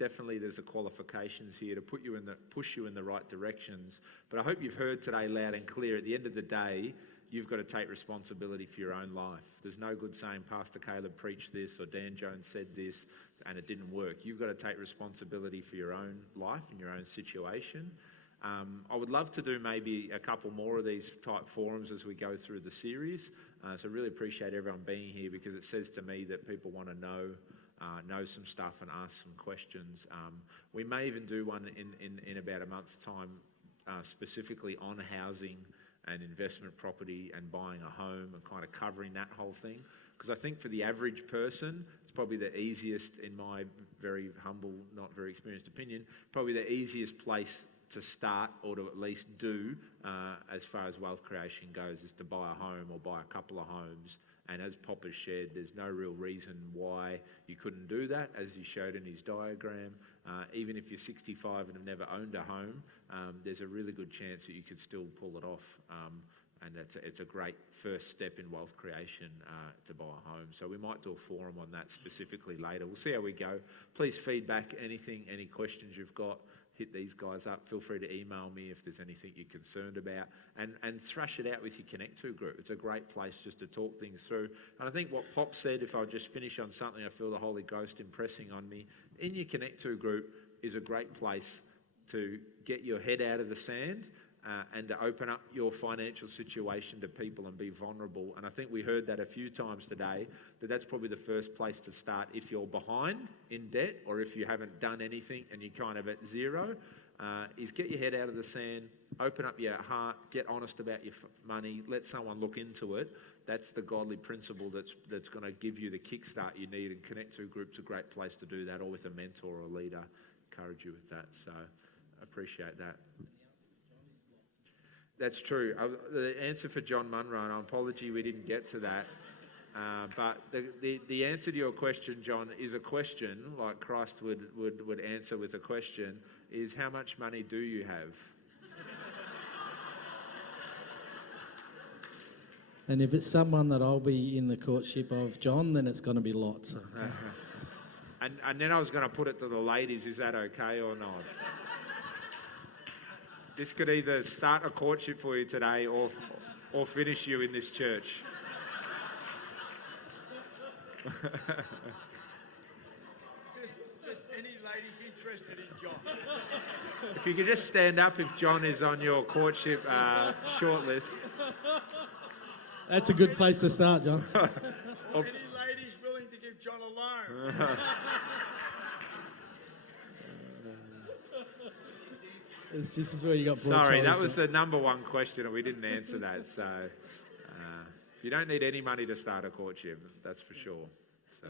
a qualifications here to push you in the right directions. But I hope you've heard today loud and clear. At the end of the day, you've got to take responsibility for your own life. There's no good saying Pastor Caleb preached this or Dan Jones said this and it didn't work. You've got to take responsibility for your own life and your own situation. I would love to do maybe a couple more of these type forums as we go through the series. So really appreciate everyone being here because it says to me that people want to know some stuff and ask some questions. We may even do one in about a month's time specifically on housing and investment property and buying a home and kind of covering that whole thing. Because I think for the average person, it's probably the easiest, in my very humble, not very experienced opinion, probably the easiest place to start or to at least do as far as wealth creation goes is to buy a home or buy a couple of homes. And as Pop has shared, there's no real reason why you couldn't do that, as he showed in his diagram. Even if you're 65 and have never owned a home, there's a really good chance that you could still pull it off. And it's a great first step in wealth creation to buy a home. So we might do a forum on that specifically later. We'll see how we go. Please feedback anything, any questions you've got. Hit these guys up. Feel free to email me if there's anything you're concerned about, and thrash it out with your Connect To group. It's a great place just to talk things through. And I think what Pop said, if I'll just finish on something I feel the Holy Ghost impressing on me, in your Connect To group is a great place to get your head out of the sand and to open up your financial situation to people and be vulnerable. And I think we heard that a few times today, that's probably the first place to start if you're behind in debt or if you haven't done anything and you're kind of at zero, is get your head out of the sand, open up your heart, get honest about your money, let someone look into it. That's the godly principle that's going to give you the kickstart you need, and Connect To group's a great place to do that, or with a mentor or a leader. Encourage you with that. So appreciate that. That's true. The answer for John Munro, and I apology we didn't get to that, but the answer to your question, John, is a question, like Christ would answer with a question, is how much money do you have? And if it's someone that I'll be in the courtship of, John, then it's going to be lots. And then I was going to put it to the ladies, is that okay or not? This could either start a courtship for you today or finish you in this church. Just any ladies interested in John. If you could just stand up if John is on your courtship shortlist. That's a good place to start, John. Any ladies willing to give John a loan? It's just as well you got. Sorry, that was the number one question and we didn't answer that. So you don't need any money to start a courtship, that's for sure. So,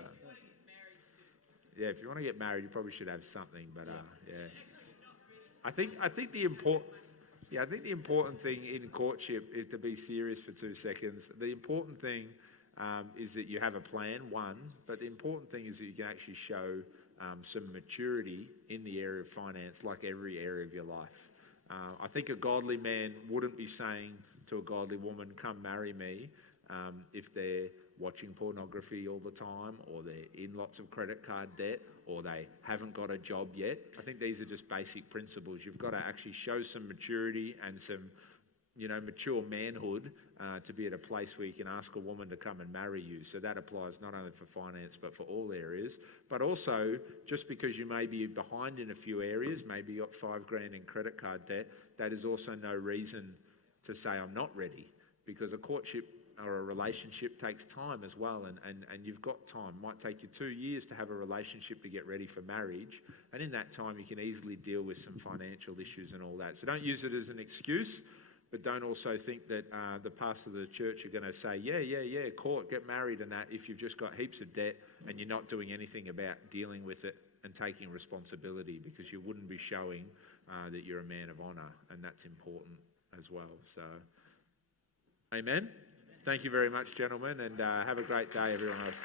Yeah, if you want to get married, you probably should have something. But yeah, I think the important thing in courtship is to be serious for 2 seconds. The important thing is that you have a plan, one, but the important thing is that you can actually show some maturity in the area of finance, like every area of your life. I think a godly man wouldn't be saying to a godly woman, "Come marry me," if they're watching pornography all the time, or they're in lots of credit card debt, or they haven't got a job yet. I think these are just basic principles. You've got to actually show some maturity and some, mature manhood to be at a place where you can ask a woman to come and marry you. So that applies not only for finance, but for all areas. But also, just because you may be behind in a few areas, maybe you got $5,000 in credit card debt, that is also no reason to say I'm not ready, because a courtship or a relationship takes time as well, and you've got time. It might take you 2 years to have a relationship to get ready for marriage, and in that time you can easily deal with some financial issues and all that. So don't use it as an excuse, but don't also think that the pastors of the church are going to say, yeah, court, get married and that, if you've just got heaps of debt and you're not doing anything about dealing with it and taking responsibility, because you wouldn't be showing that you're a man of honour, and that's important as well. So, amen. Thank you very much, gentlemen, and have a great day, everyone else.